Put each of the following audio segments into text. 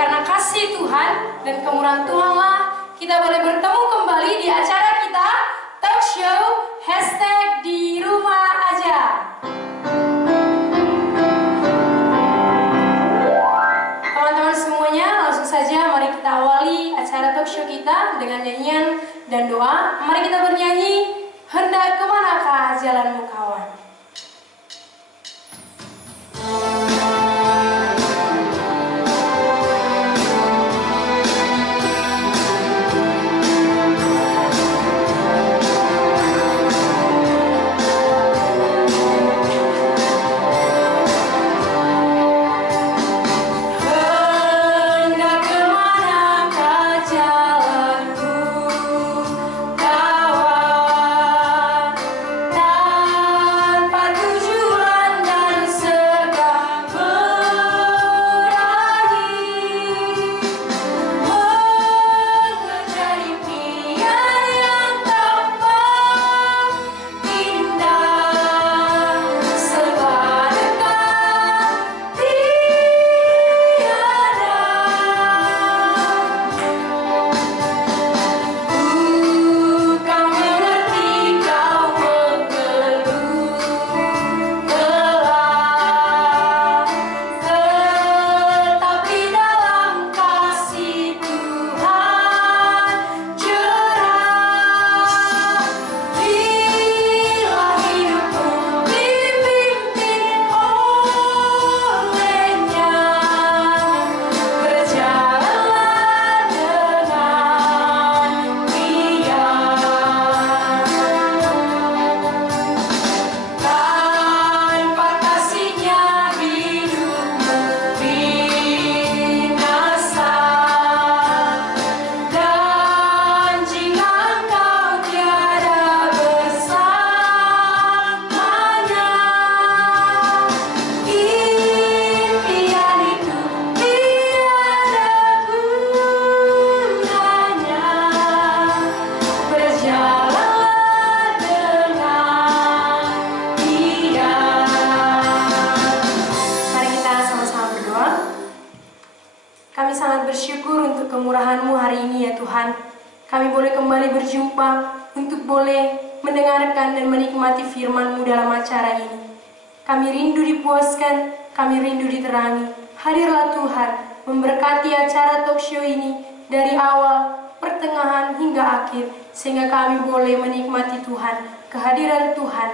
karena kasih Tuhan dan kemurahan Tuhanlah kita boleh bertemu kembali di acara kita Talk Show #dirumah_aja. Teman-teman semuanya, langsung saja mari kita awali acara talk show kita dengan nyanyian dan doa. Mari kita bernyanyi, hendak kemanakah jalanmu kawan? Kami sangat bersyukur untuk kemurahan-Mu hari ini ya Tuhan. Kami boleh kembali berjumpa untuk boleh mendengarkan dan menikmati firman-Mu dalam acara ini. Kami rindu dipuaskan, kami rindu diterangi. Hadirlah Tuhan, memberkati acara talk show ini dari awal, pertengahan hingga akhir, sehingga kami boleh menikmati Tuhan, kehadiran Tuhan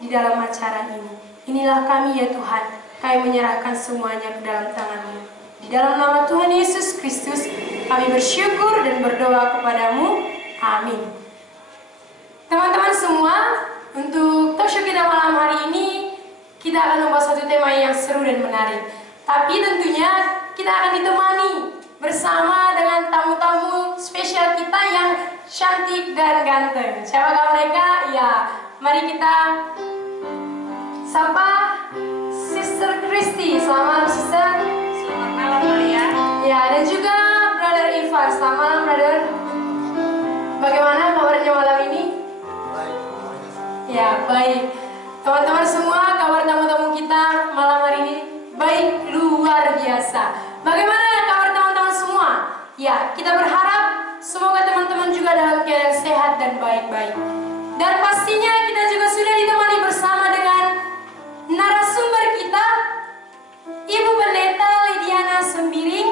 di dalam acara ini. Inilah kami ya Tuhan, kami menyerahkan semuanya ke dalam tangan-Mu. Di dalam nama Tuhan Yesus Kristus, kami bersyukur dan berdoa kepadamu. Amin. Teman-teman semua, untuk talk show kita malam hari ini, kita akan membahas satu tema yang seru dan menarik. Tapi tentunya kita akan ditemani bersama dengan tamu-tamu spesial kita yang cantik dan ganteng. Siapakah mereka? Ya, mari kita sapa Sister Christy. Selamat malam, Sister. Selamat malam, Maria. Ya, dan juga Brother Ivan. Selamat malam, Brother. Bagaimana kabarnya malam ini? Baik. Ya, baik. Teman-teman semua, kabar tamu-tamu kita malam hari ini baik, luar biasa. Bagaimana kabar teman-teman semua? Ya, kita berharap semoga teman-teman juga dalam keadaan sehat dan baik-baik. Dan pastinya kita juga sudah ditemani bersama dengan narasumber kita, Ibu Pendeta Lidiana Sembiring.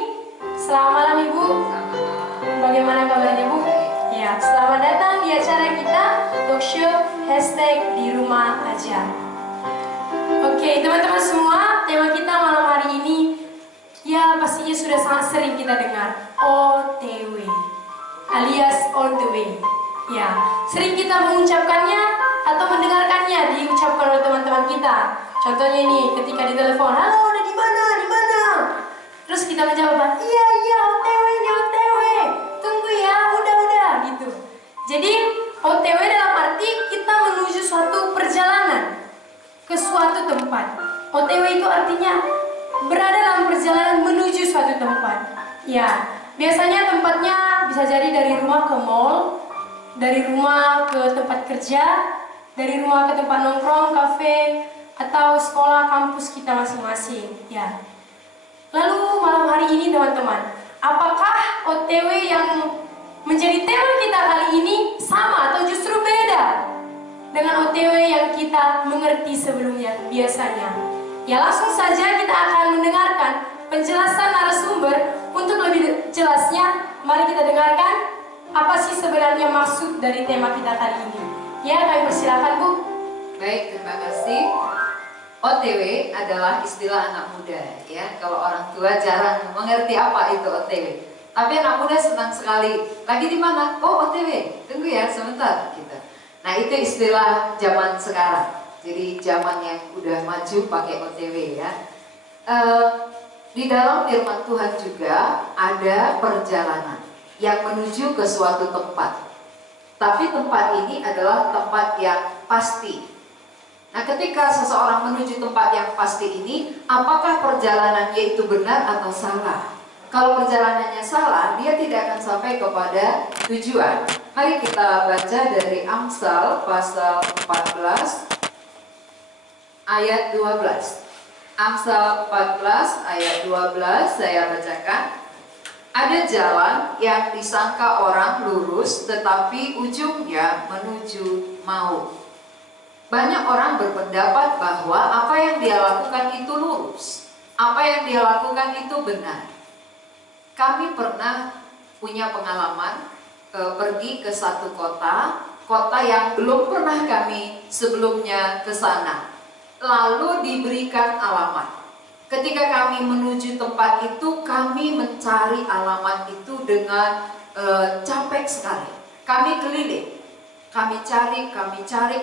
Selamat malam Ibu. Bagaimana kabarnya Bu? Ya, selamat datang di acara kita talk show #dirumah_aja. Oke, teman-teman semua, tema kita malam hari ini ya pastinya sudah sangat sering kita dengar, OTW alias on the way. Ya, sering kita mengucapkannya atau mendengarkannya diucapkan oleh teman-teman kita. Contohnya ini, ketika ditelepon, halo, udah di mana, di mana? Terus kita menjawab, iya, OTW, ini OTW. Tunggu ya, udah, gitu. Jadi, OTW dalam arti kita menuju suatu perjalanan ke suatu tempat. OTW itu artinya berada dalam perjalanan menuju suatu tempat. Ya, biasanya tempatnya bisa jadi dari rumah ke mall, dari rumah ke tempat kerja, dari rumah ke tempat nongkrong, kafe, atau sekolah kampus kita masing-masing. Ya. Lalu malam hari ini teman-teman, Apakah OTW yang menjadi tema kita kali ini sama atau justru beda dengan OTW yang kita mengerti sebelumnya biasanya? Ya, langsung saja kita akan mendengarkan penjelasan narasumber. Untuk lebih jelasnya, mari kita dengarkan apa sih sebenarnya maksud dari tema kita kali ini. Ya, kami persilakan Bu. Baik, terima kasih. OTW adalah istilah anak muda, ya. Kalau orang tua jarang mengerti apa itu OTW. Tapi anak muda senang sekali. Lagi di mana? Oh, OTW. Tunggu ya, sebentar. Gitu. Nah, itu istilah zaman sekarang. Jadi zaman yang udah maju pakai OTW, ya. Di dalam firman Tuhan juga ada perjalanan yang menuju ke suatu tempat. Tapi tempat ini adalah tempat yang pasti. Nah, ketika seseorang menuju tempat yang pasti ini, apakah perjalanannya itu benar atau salah? Kalau perjalanannya salah, dia tidak akan sampai kepada tujuan. Mari kita baca dari Amsal pasal 14 ayat 12. Amsal 14 ayat 12 saya bacakan. Ada jalan yang disangka orang lurus, tetapi ujungnya menuju maut. Banyak orang berpendapat bahwa apa yang dia lakukan itu lurus, apa yang dia lakukan itu benar. Kami pernah punya pengalaman pergi ke satu kota yang belum pernah kami sebelumnya ke sana. Lalu diberikan alamat. Ketika kami menuju tempat itu, kami mencari alamat itu dengan capek sekali. Kami keliling. Kami cari,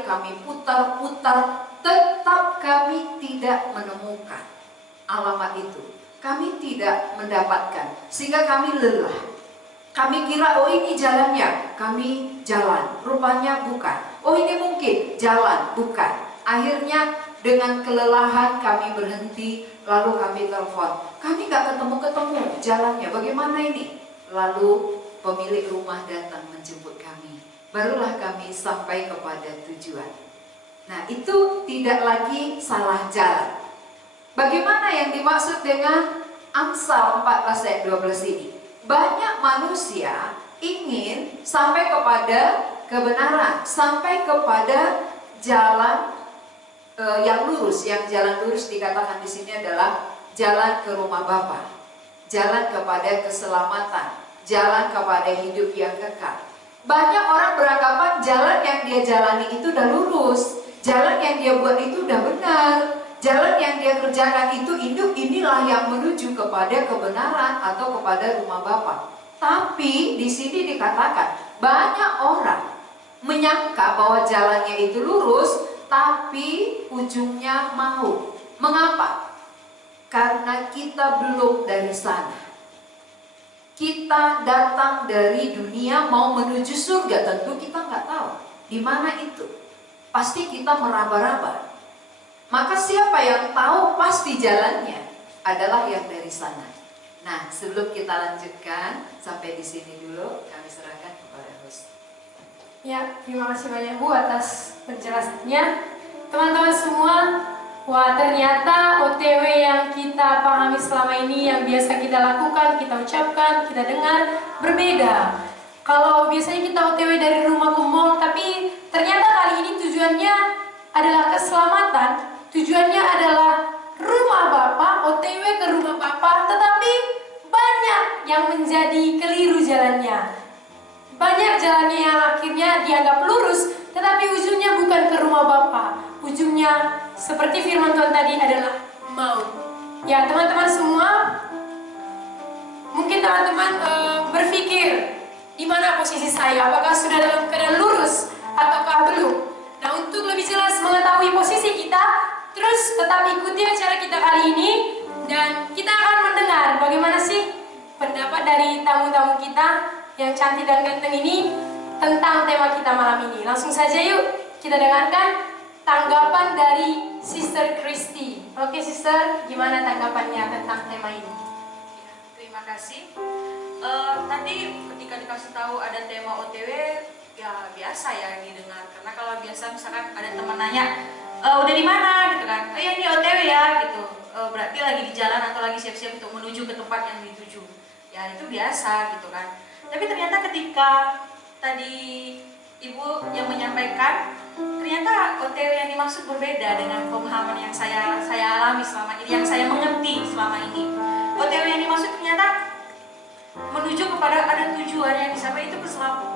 kami putar-putar, tetap kami tidak menemukan alamat itu. Kami tidak mendapatkan, sehingga kami lelah. Kami kira, oh ini jalannya, kami jalan, rupanya bukan. Oh ini mungkin jalan, bukan. Akhirnya dengan kelelahan kami berhenti, lalu kami telepon. Kami gak ketemu-ketemu jalannya, bagaimana ini? Lalu pemilik rumah datang menjemput kami. Barulah kami sampai kepada tujuan. Nah, itu tidak lagi salah jalan. Bagaimana yang dimaksud dengan Amsal 14 ayat 12 ini? Banyak manusia ingin sampai kepada kebenaran, sampai kepada jalan yang lurus. Yang jalan lurus dikatakan di sini adalah jalan ke rumah Bapa, jalan kepada keselamatan, jalan kepada hidup yang kekal. Banyak orang beranggapan jalan yang dia jalani itu udah lurus, jalan yang dia buat itu udah benar, jalan yang dia kerjakan itu inilah yang menuju kepada kebenaran atau kepada rumah Bapa. Tapi di sini dikatakan banyak orang menyangka bahwa jalannya itu lurus, tapi ujungnya maut. Mengapa? Karena kita belum dari sana. Kita datang dari dunia mau menuju surga, tentu kita nggak tahu di mana itu. Pasti kita meraba-raba. Maka siapa yang tahu pasti jalannya adalah yang dari sana. Nah, sebelum kita lanjutkan sampai di sini dulu, kami serahkan kepada host. Ya, terima kasih banyak Bu atas penjelasannya. Teman-teman semua, wah ternyata OTW yang kita pahami selama ini, yang biasa kita lakukan, kita ucapkan, kita dengar, berbeda. Kalau biasanya kita OTW dari rumah ke mall, tapi ternyata kali ini tujuannya adalah keselamatan, tujuannya adalah rumah Bapa, OTW ke rumah Bapa, tetapi banyak yang menjadi keliru jalannya. Banyak jalannya yang akhirnya dianggap lurus, tetapi ujungnya bukan ke rumah Bapa. Ujungnya seperti firman Tuhan tadi adalah maut. Ya teman-teman semua, mungkin teman-teman berpikir di mana posisi saya, apakah sudah dalam keadaan lurus ataukah belum. Nah, untuk lebih jelas mengetahui posisi kita, terus tetap ikuti acara kita kali ini, dan kita akan mendengar bagaimana sih pendapat dari tamu-tamu kita yang cantik dan ganteng ini tentang tema kita malam ini. Langsung saja yuk kita dengarkan tanggapan dari Sister Christy. Oke Sister, gimana tanggapannya tentang tema ini? Ya, terima kasih. Tadi ketika dikasih tahu ada tema OTW, ya biasa ya didengar. Karena kalau biasa misalkan ada teman nanya, udah di mana gitu kan? Oh ya ini OTW ya gitu. Berarti lagi di jalan atau lagi siap-siap untuk menuju ke tempat yang dituju. ya itu biasa gitu kan. Tapi ternyata ketika tadi ibu yang menyampaikan, ternyata OTW yang dimaksud berbeda dengan pemahaman yang saya alami selama ini, yang saya mengerti selama ini. OTW yang dimaksud ternyata menuju kepada ada tujuan yang disampaikan, itu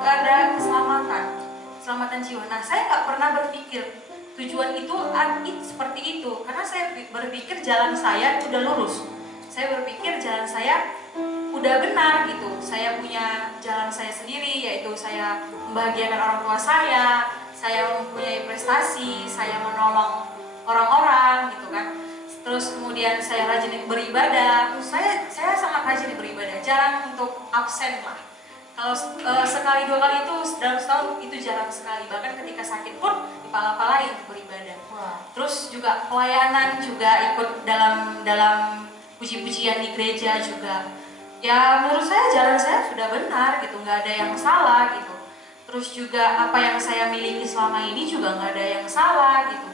ada keselamatan jiwa. Nah, saya nggak pernah berpikir tujuan itu seperti itu, karena saya berpikir jalan saya udah lurus. Saya berpikir jalan saya udah benar gitu. Saya punya jalan saya sendiri, yaitu saya membahagiakan orang tua saya mempunyai prestasi, saya menolong orang-orang gitu kan. Terus kemudian saya rajin beribadah. Saya sangat rajin beribadah, jarang untuk absen lah. Kalau sekali dua kali itu dalam setahun itu jarang sekali. Bahkan ketika sakit pun dipala-palain untuk beribadah. Terus juga pelayanan juga ikut dalam puji-pujian di gereja juga. Ya menurut saya jalan saya sudah benar gitu, nggak ada yang salah gitu. Terus juga apa yang saya miliki selama ini juga nggak ada yang salah gitu.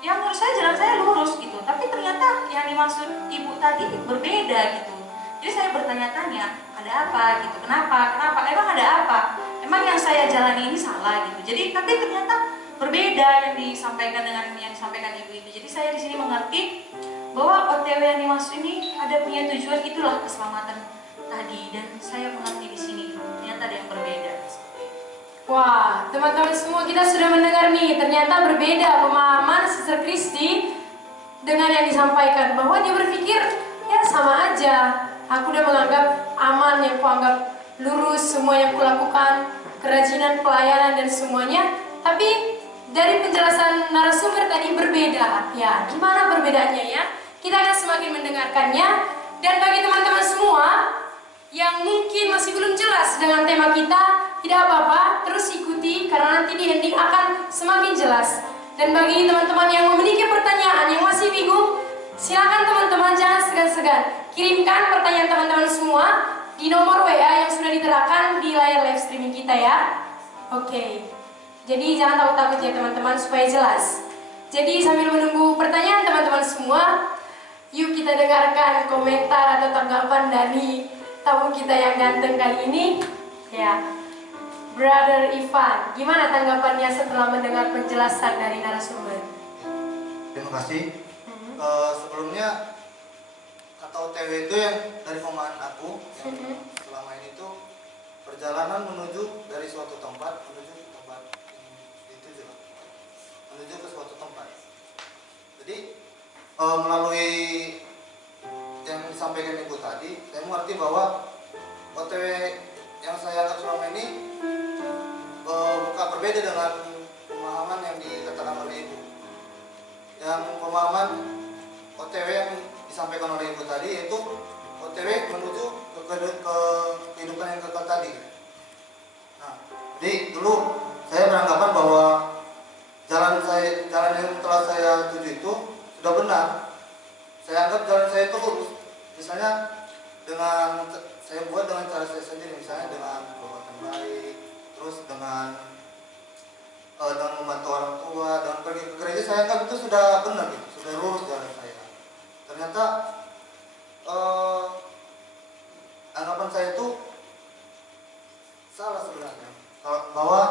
Ya menurut saya jalan saya lurus gitu. Tapi ternyata yang dimaksud ibu tadi berbeda gitu. Jadi saya bertanya-tanya, ada apa gitu? Kenapa? Emang ada apa? Emang yang saya jalani ini salah gitu. Jadi tapi ternyata berbeda yang disampaikan dengan yang disampaikan ibu itu. Jadi saya di sini mengerti bahwa OTW yang dimaksud ini ada punya tujuan, itulah keselamatan tadi, dan saya mengerti di sini ternyata ada yang berbeda. Wah, teman-teman semua, kita sudah mendengar nih, ternyata berbeda pemahaman Sister Kristi dengan yang disampaikan, bahwa dia berpikir ya sama aja. Aku udah menganggap aman, yang kuanggap lurus semua yang kulakukan, kerajinan, pelayanan dan semuanya. Tapi dari penjelasan narasumber tadi berbeda. Ya, gimana perbedaannya ya? Kita akan semakin mendengarkannya. Dan bagi teman-teman semua yang mungkin masih belum jelas dengan tema kita, tidak apa-apa, terus ikuti karena nanti di ending akan semakin jelas. Dan bagi teman-teman yang memiliki pertanyaan yang masih bingung, silakan teman-teman jangan segan-segan kirimkan pertanyaan teman-teman semua di nomor WA yang sudah diterakan di layar live streaming kita ya. Oke. Jadi jangan takut-takut ya teman-teman, supaya jelas. Jadi sambil menunggu pertanyaan teman-teman semua, yuk kita dengarkan komentar atau tanggapan dari tamu kita yang ganteng kali ini. Ya, Brother Ivan, gimana tanggapannya setelah mendengar penjelasan dari narasumber? Terima kasih. Sebelumnya kata OTW itu yang dari pemahaman aku yang selama ini itu perjalanan menuju dari suatu tempat menuju ke tempat itu juga menuju ke suatu tempat. Jadi melalui yang disampaikan ibu tadi, saya mengerti bahwa OTW yang saya anggap selama ini bukan berbeda dengan pemahaman yang dikatakan oleh ibu. Yang pemahaman OTW yang disampaikan oleh ibu tadi yaitu OTW menuju ke kehidupan yang kekal tadi. Nah, jadi dulu saya beranggapan bahwa jalan yang telah saya tuju itu sudah benar. Saya anggap jalan saya itu lurus. Misalnya dengan saya buat dengan cara saya sendiri, misalnya dengan perbuatan baik, terus dengan membantu orang tua, dengan pergi ke gereja, saya anggap itu sudah benar gitu, sudah lurus jalan saya. Ternyata anggapan saya itu salah sebenarnya, bahwa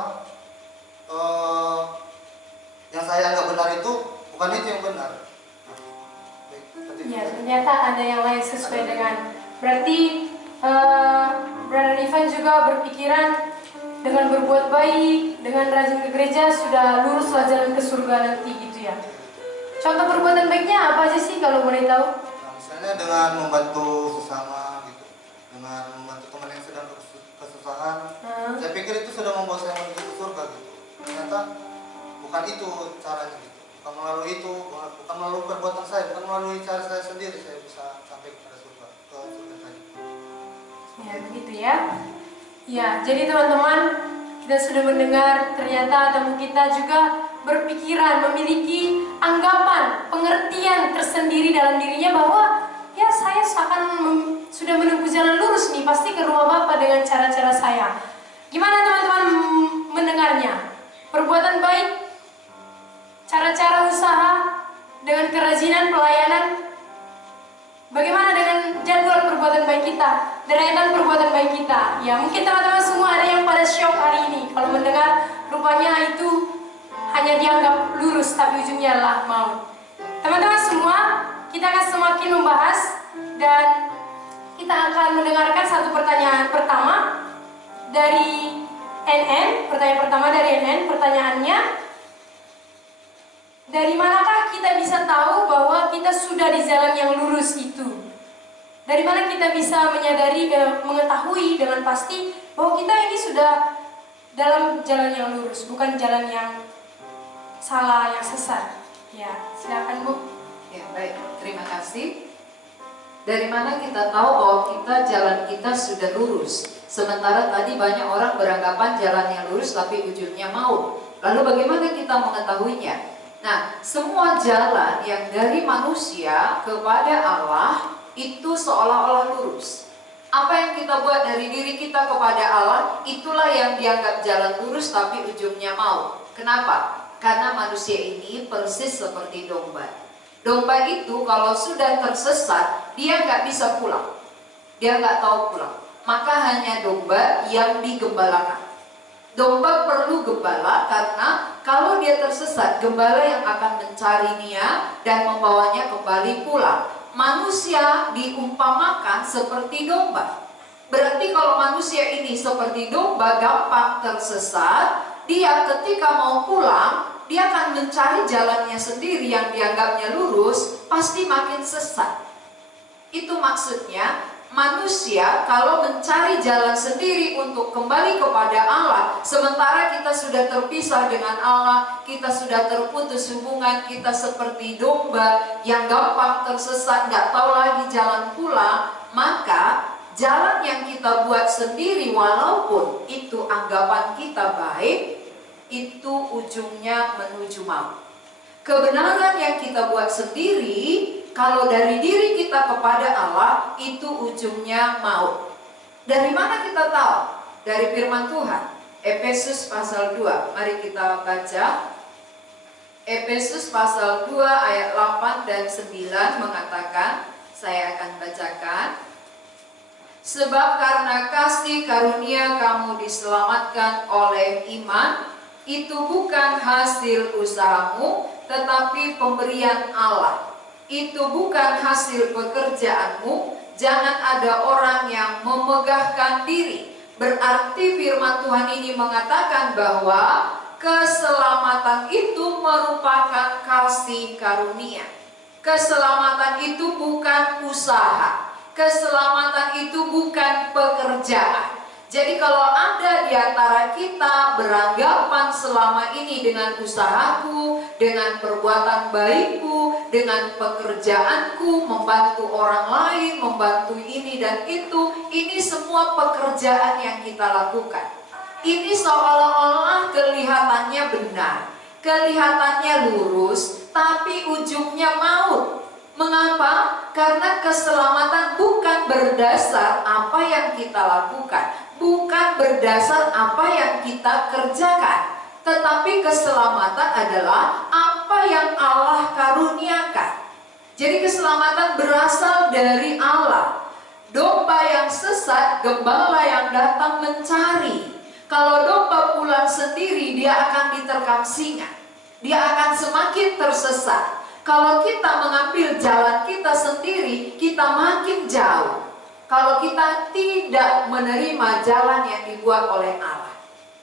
yang saya anggap benar itu bukan itu yang benar. Ya, ternyata ada yang lain sesuai dengan. Berarti Brother Ivan juga berpikiran dengan berbuat baik, dengan rajin ke gereja sudah luruslah jalan ke surga nanti gitu ya. Contoh perbuatan baiknya apa aja sih kalau boleh tahu? Nah, misalnya dengan membantu sesama gitu, dengan membantu teman yang sedang kesusahan. Saya pikir itu sudah membawa saya menuju ke surga gitu. Ternyata bukan itu caranya gitu. Bukan melalui itu, bukan melalui perbuatan saya, bukan melalui cara saya sendiri saya bisa sampai kepada surga, ke surga tadi. Ya begitu ya. Ya, jadi teman-teman, kita sudah mendengar ternyata tamu kita juga berpikiran, memiliki anggapan, pengertian tersendiri dalam dirinya bahwa ya saya sudah menempuh jalan lurus nih, pasti ke rumah Bapa dengan cara-cara saya. Gimana teman-teman mendengarnya? Perbuatan baik, cara-cara usaha, dengan kerajinan pelayanan, Bagaimana dengan jadwal perbuatan baik kita, deretan perbuatan baik kita? Ya, mungkin teman-teman semua ada yang pada shock hari ini kalau mendengar rupanya itu hanya dianggap lurus tapi ujungnya adalah maut. Teman-teman semua, kita akan semakin membahas dan kita akan mendengarkan satu pertanyaan pertama dari NN. Pertanyaan pertama dari NN, pertanyaannya, dari manakah kita bisa tahu bahwa kita sudah di jalan yang lurus itu? Dari mana kita bisa menyadari, mengetahui dengan pasti bahwa kita ini sudah dalam jalan yang lurus, bukan jalan yang salah, yang sesat? Ya, silakan Bu. Ya, baik. Terima kasih. Dari mana kita tahu bahwa jalan kita sudah lurus? Sementara tadi banyak orang beranggapan jalan yang lurus tapi ujungnya maut. Lalu bagaimana kita mengetahuinya? Nah, semua jalan yang dari manusia kepada Allah itu seolah-olah lurus. Apa yang kita buat dari diri kita kepada Allah, itulah yang dianggap jalan lurus tapi ujungnya maut. Kenapa? Karena manusia ini persis seperti domba. Domba itu kalau sudah tersesat, dia nggak bisa pulang. Dia nggak tahu pulang. Maka hanya domba yang digembalakan. Domba perlu gembala karena kalau dia tersesat, gembala yang akan mencari dia dan membawanya kembali pulang. Manusia diumpamakan seperti domba. Berarti kalau manusia ini seperti domba, gampang tersesat, dia ketika mau pulang, dia akan mencari jalannya sendiri yang dianggapnya lurus, pasti makin sesat. Itu maksudnya, manusia kalau mencari jalan sendiri untuk kembali kepada Allah, sementara kita sudah terpisah dengan Allah, kita sudah terputus hubungan, kita seperti domba yang gampang tersesat, nggak tahu lagi jalan pulang, maka jalan yang kita buat sendiri walaupun itu anggapan kita baik, itu ujungnya menuju maut. Kebenaran yang kita buat sendiri, kalau dari diri kita kepada Allah, itu ujungnya maut. Dari mana kita tahu? Dari firman Tuhan. Efesus pasal 2, mari kita baca. Efesus pasal 2 ayat 8 dan 9 mengatakan, saya akan bacakan. Sebab karena kasih karunia kamu diselamatkan oleh iman, itu bukan hasil usahamu, tetapi pemberian Allah. Itu bukan hasil pekerjaanmu, jangan ada orang yang memegahkan diri. Berarti firman Tuhan ini mengatakan bahwa keselamatan itu merupakan kasih karunia. Keselamatan itu bukan usaha. Keselamatan itu bukan pekerjaan. Jadi kalau ada di antara kita beranggapan selama ini dengan usahaku, dengan perbuatan baikku, dengan pekerjaanku, membantu orang lain, membantu ini dan itu, ini semua pekerjaan yang kita lakukan. Ini seolah-olah kelihatannya benar, kelihatannya lurus, tapi ujungnya maut. Mengapa? Karena keselamatan bukan berdasar apa yang kita lakukan, bukan berdasar apa yang kita kerjakan, tetapi keselamatan adalah apa yang Allah karuniakan. Jadi keselamatan berasal dari Allah. Domba yang sesat, gembala yang datang mencari. Kalau domba pulang sendiri, dia akan diterkam singa. Dia akan semakin tersesat. Kalau kita mengambil jalan kita sendiri, kita makin jauh. Kalau kita tidak menerima jalan yang dibuat oleh Allah,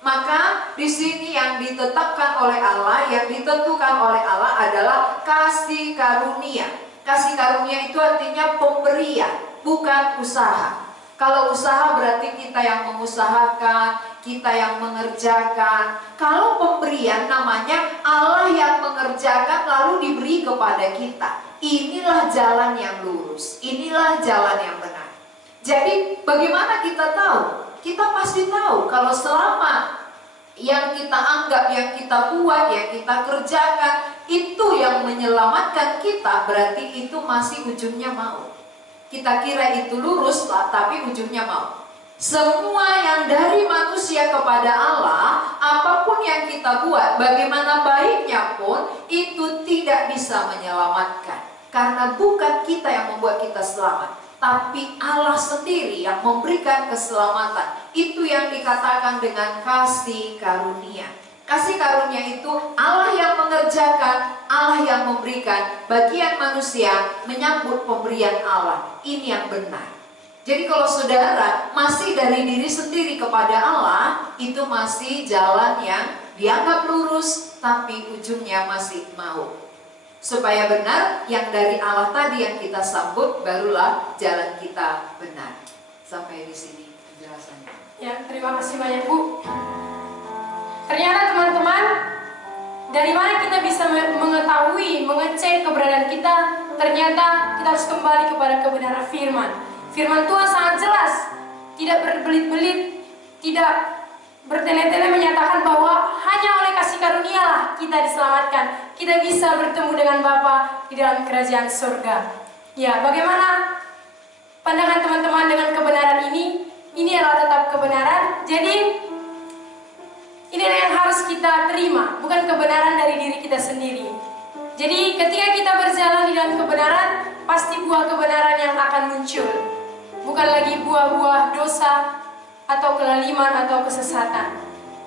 maka di sini yang ditetapkan oleh Allah, yang ditentukan oleh Allah adalah kasih karunia. Kasih karunia itu artinya pemberian, bukan usaha. Kalau usaha berarti kita yang mengusahakan, kita yang mengerjakan. Kalau pemberian namanya Allah yang mengerjakan lalu diberi kepada kita. Inilah jalan yang lurus, inilah jalan yang benar. Jadi bagaimana kita tahu? Kita pasti tahu kalau selama yang kita anggap, yang kita buat, yang kita kerjakan itu yang menyelamatkan kita, berarti itu masih ujungnya maut. Kita kira itu lurus lah, tapi ujungnya maut. Semua yang dari manusia kepada Allah, apapun yang kita buat, bagaimana baiknya pun, itu tidak bisa menyelamatkan. Karena bukan kita yang membuat kita selamat, tapi Allah sendiri yang memberikan keselamatan. Itu yang dikatakan dengan kasih karunia. Kasih karunia itu Allah yang mengerjakan, Allah yang memberikan, bagian manusia menyambut pemberian Allah. Ini yang benar. Jadi kalau saudara masih dari diri sendiri kepada Allah, itu masih jalan yang dianggap lurus, tapi ujungnya masih mau. Supaya benar, yang dari Allah tadi yang kita sambut, barulah jalan kita benar. Sampai di sini penjelasannya. Ya, terima kasih banyak Bu. Ternyata teman-teman, dari mana kita bisa mengetahui, mengecek keberadaan kita? Ternyata kita harus kembali kepada kebenaran firman. Firman Tuhan sangat jelas, tidak berbelit-belit, tidak bertele-tele menyatakan bahwa hanya oleh kasih karunialah kita diselamatkan. Kita bisa bertemu dengan Bapa di dalam kerajaan surga. Ya, bagaimana pandangan teman-teman dengan kebenaran ini? Ini adalah tetap kebenaran. Jadi inilah yang harus kita terima, bukan kebenaran dari diri kita sendiri. Jadi ketika kita berjalan di dalam kebenaran, pasti buah kebenaran yang akan muncul. Bukan lagi buah-buah dosa atau kelaliman atau kesesatan.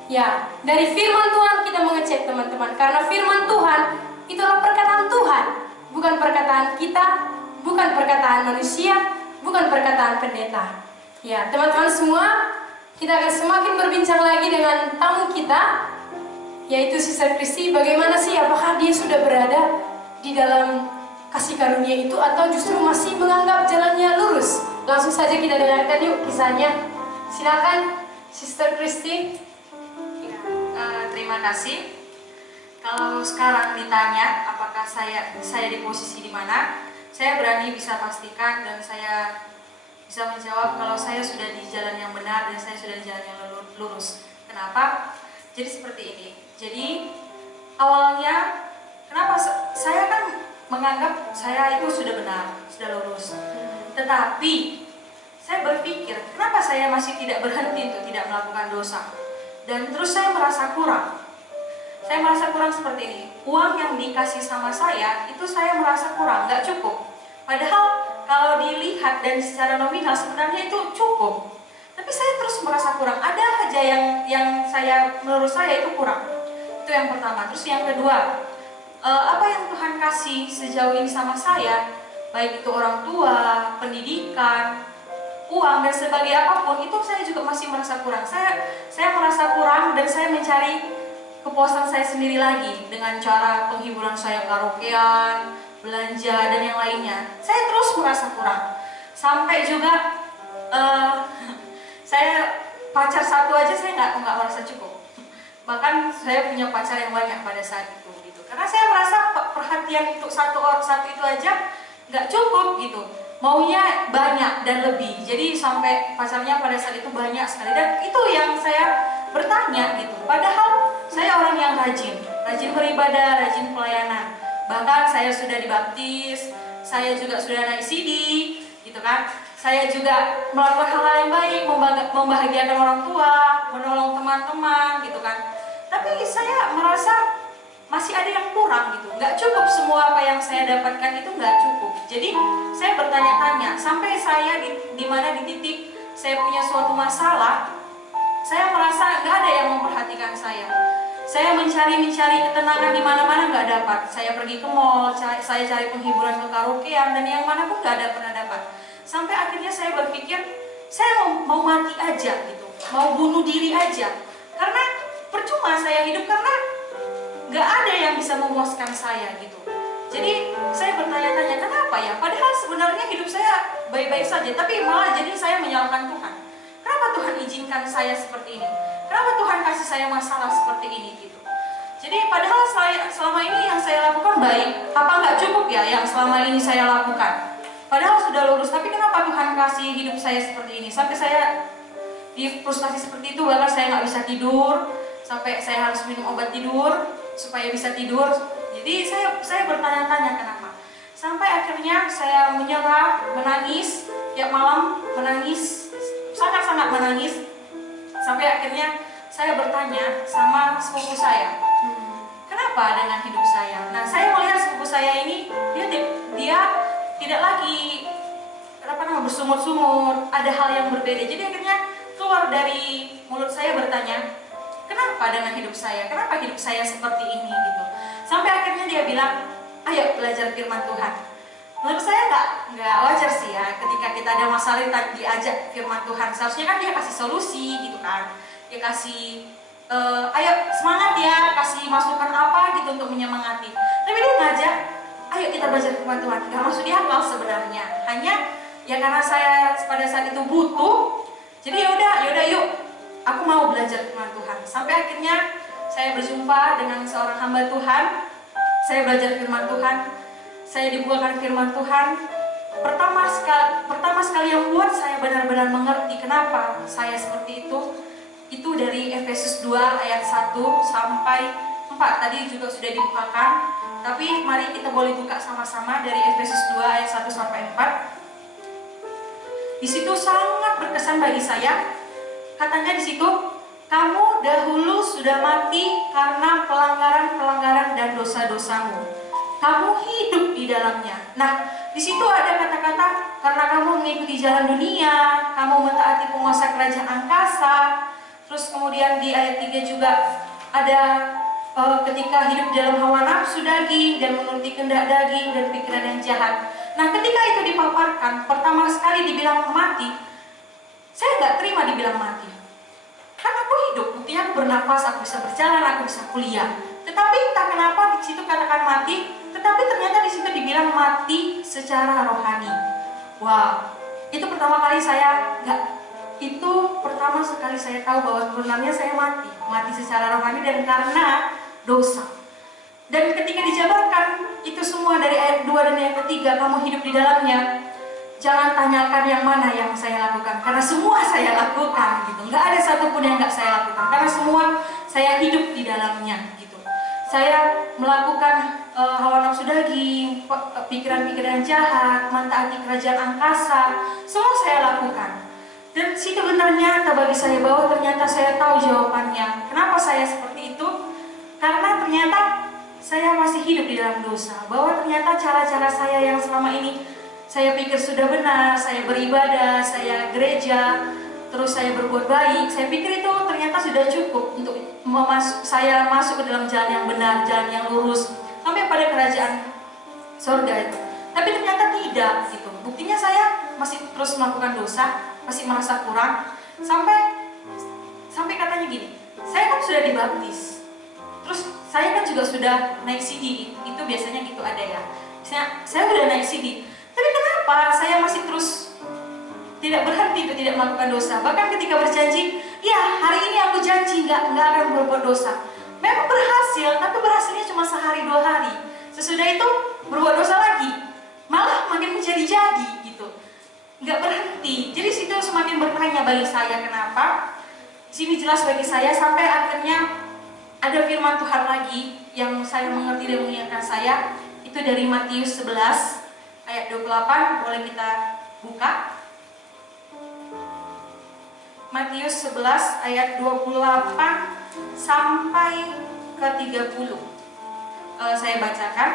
Ya, dari firman Tuhan kita mengecek teman-teman. Karena firman Tuhan itulah perkataan Tuhan, bukan perkataan kita, bukan perkataan manusia, bukan perkataan pendeta. Ya, teman-teman semua, kita akan semakin berbincang lagi dengan tamu kita, yaitu Sister Kristi. Bagaimana sih, apakah dia sudah berada di dalam kasih karunia itu atau justru masih menganggap jalannya lurus? Langsung saja kita dengarkan yuk kisahnya. Silakan Sister Kristi. Ya, terima kasih. Kalau sekarang ditanya apakah saya di posisi di mana, saya berani bisa pastikan dan saya bisa menjawab kalau saya sudah di jalan yang benar dan saya sudah di jalan yang lurus. Kenapa? Jadi seperti ini. Jadi awalnya kenapa saya kan menganggap saya itu sudah benar, sudah lurus. Tetapi saya berpikir, kenapa saya masih tidak berhenti untuk tidak melakukan dosa? Dan terus saya merasa kurang. Saya merasa kurang seperti ini. Uang yang dikasih sama saya, itu saya merasa kurang, nggak cukup. Padahal kalau dilihat dan secara nominal sebenarnya itu cukup. Tapi saya terus merasa kurang. Ada aja yang saya menurut saya itu kurang. Itu yang pertama. Terus yang kedua, apa yang Tuhan kasih sejauh ini sama saya, baik itu orang tua, pendidikan, uang dan sebagai apapun, itu saya juga masih merasa kurang. Saya merasa kurang dan saya mencari kepuasan saya sendiri lagi dengan cara penghiburan saya, karaokean, belanja dan yang lainnya. Saya terus merasa kurang. Sampai juga saya pacar satu aja saya nggak merasa cukup. Bahkan saya punya pacar yang banyak pada saat itu gitu. Karena saya merasa perhatian untuk satu itu aja nggak cukup gitu. Maunya banyak dan lebih. Jadi sampai pacarnya pada saat itu banyak sekali, dan itu yang saya bertanya gitu. Padahal saya orang yang rajin beribadah, rajin pelayanan. Bahkan saya sudah dibaptis, saya juga sudah naik CD, gitu kan. Saya juga melakukan hal-hal yang baik, membahagiakan orang tua, menolong teman-teman, gitu kan. Tapi saya merasa masih ada yang kurang gitu, nggak cukup. Semua apa yang saya dapatkan itu nggak cukup. Jadi saya bertanya-tanya, sampai saya di mana di titik saya punya suatu masalah, saya merasa nggak ada yang memperhatikan saya. Saya mencari ketenangan di mana-mana nggak dapat. Saya pergi ke mall, saya cari penghiburan ke karaokean, dan yang mana pun nggak pernah dapat. Sampai akhirnya saya berpikir, saya mau mati aja gitu, mau bunuh diri aja. Karena percuma saya hidup, karena nggak ada yang bisa memuaskan saya gitu. Jadi saya bertanya-tanya, kenapa ya? Padahal sebenarnya hidup saya baik-baik saja, tapi malah jadi saya menyalahkan Tuhan. Kenapa Tuhan izinkan saya seperti ini? Kenapa Tuhan kasih saya masalah seperti ini gitu? Jadi padahal selama ini yang saya lakukan baik. Apa nggak cukup ya yang selama ini saya lakukan? Padahal sudah lurus, tapi kenapa Tuhan kasih hidup saya seperti ini? Sampai saya di frustasi seperti itu, bahkan saya nggak bisa tidur, sampai saya harus minum obat tidur supaya bisa tidur. Jadi saya bertanya-tanya kenapa. Sampai akhirnya saya menyerah, menangis tiap malam, menangis, sangat-sangat menangis. Sampai akhirnya saya bertanya sama sepupu saya, kenapa dengan hidup saya? Nah, saya melihat sepupu saya ini, dia dia tidak lagi bersungut-sungut, ada hal yang berbeda. Jadi akhirnya keluar dari mulut saya bertanya, kenapa dengan hidup saya? Kenapa hidup saya seperti ini gitu? Sampai akhirnya dia bilang, ayo belajar firman Tuhan. Menurut saya nggak wajar sih ya, ketika kita ada masalah diajak firman Tuhan. Seharusnya kan dia kasih solusi gitu kan, dia kasih ayo semangat ya, kasih masukan apa gitu untuk menyemangati. Tapi dia ngajak, ayo kita belajar firman Tuhan. Gak masuk di akal sebenarnya, hanya ya karena saya pada saat itu butuh, jadi yaudah yuk, aku mau belajar firman Tuhan. Sampai akhirnya saya berjumpa dengan seorang hamba Tuhan, saya belajar firman Tuhan, saya dibukakan firman Tuhan. Pertama sekali yang buat saya benar-benar mengerti kenapa saya seperti itu dari Efesus 2 ayat 1 sampai 4. Tadi juga sudah dibukakan, tapi mari kita boleh buka sama-sama dari Efesus 2 ayat 1 sampai 4. Di situ sangat berkesan bagi saya. Katanya di situ, kamu dahulu sudah mati karena pelanggaran-pelanggaran dan dosa-dosamu. Kamu hidup di dalamnya. Nah, di situ ada kata-kata karena kamu mengikuti jalan dunia, kamu mentaati penguasa kerajaan angkasa. Terus kemudian di ayat 3 juga ada ketika hidup dalam hawa nafsu daging dan menuruti kehendak daging dan pikiran yang jahat. Nah, ketika itu dipaparkan, pertama sekali dibilang mati, saya nggak terima dibilang mati. Kan aku hidup, buktinya aku bernafas, aku bisa berjalan, aku bisa kuliah. Tetapi entah kenapa di situ katakan mati, tetapi ternyata di situ dibilang mati secara rohani. Wow, itu pertama sekali saya tahu bahwa sebenarnya saya mati secara rohani dan karena dosa. Dan ketika dijabarkan itu semua dari ayat 2 dan ayat 3, kamu hidup di dalamnya, jangan tanyakan yang mana yang saya lakukan, karena semua saya lakukan gitu. Nggak ada satupun yang nggak saya lakukan, karena semua saya hidup di dalamnya gitu. Saya melakukan hawa nafsu daging, pikiran-pikiran jahat, mentaati kerajaan angkasa, semua saya lakukan. Dan situ benar nyata bagi saya bahwa ternyata saya tahu jawabannya. Kenapa saya seperti itu? Karena ternyata saya masih hidup di dalam dosa. Bahwa ternyata cara-cara saya yang selama ini saya pikir sudah benar, saya beribadah, saya gereja, terus saya berbuat baik, saya pikir itu ternyata sudah cukup untuk saya masuk ke dalam jalan yang benar, jalan yang lurus, sampai pada kerajaan surga itu. Tapi ternyata tidak gitu. Buktinya saya masih terus melakukan dosa, masih merasa kurang, sampai katanya gini, saya kan sudah dibaptis, terus saya kan juga sudah naik CD, itu biasanya gitu ada ya, saya sudah naik CD, tapi kenapa saya masih terus tidak berhenti untuk tidak melakukan dosa? Bahkan ketika berjanji, ya hari ini aku janji nggak akan berbuat dosa, memang berhasil, tapi berhasilnya cuma sehari 2 hari, sesudah itu berbuat dosa lagi, malah makin menjadi-jadi gitu, nggak berhenti. Jadi situ semakin bertanya bagi saya kenapa. Sini jelas bagi saya sampai akhirnya ada firman Tuhan lagi yang saya mengerti dan mengingatkan saya, itu dari Matius 11 ayat 28, boleh kita buka. Matius 11 ayat 28 sampai ke 30. Saya bacakan.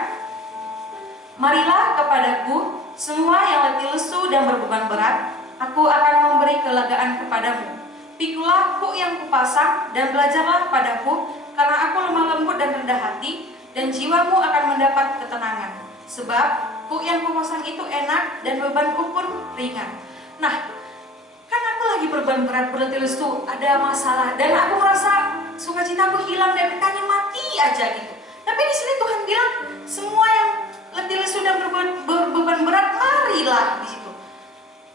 Marilah kepadaku semua yang letih lesu dan berbeban berat, aku akan memberi kelegaan kepadamu. Pikulah kuk yang kupasang dan belajarlah padaku, karena aku lemah lembut dan rendah hati, dan jiwamu akan mendapat ketenangan. Sebab kuk yang kupasang itu enak dan bebanku pun ringan. Nah, kan aku lagi berbeban berat, berletih lesu, ada masalah, dan aku merasa sukacitaku hilang dan pengen mati aja gitu. Tapi di sini Tuhan bilang semua yang letih lesu dan berbeban berat, marilah di situ.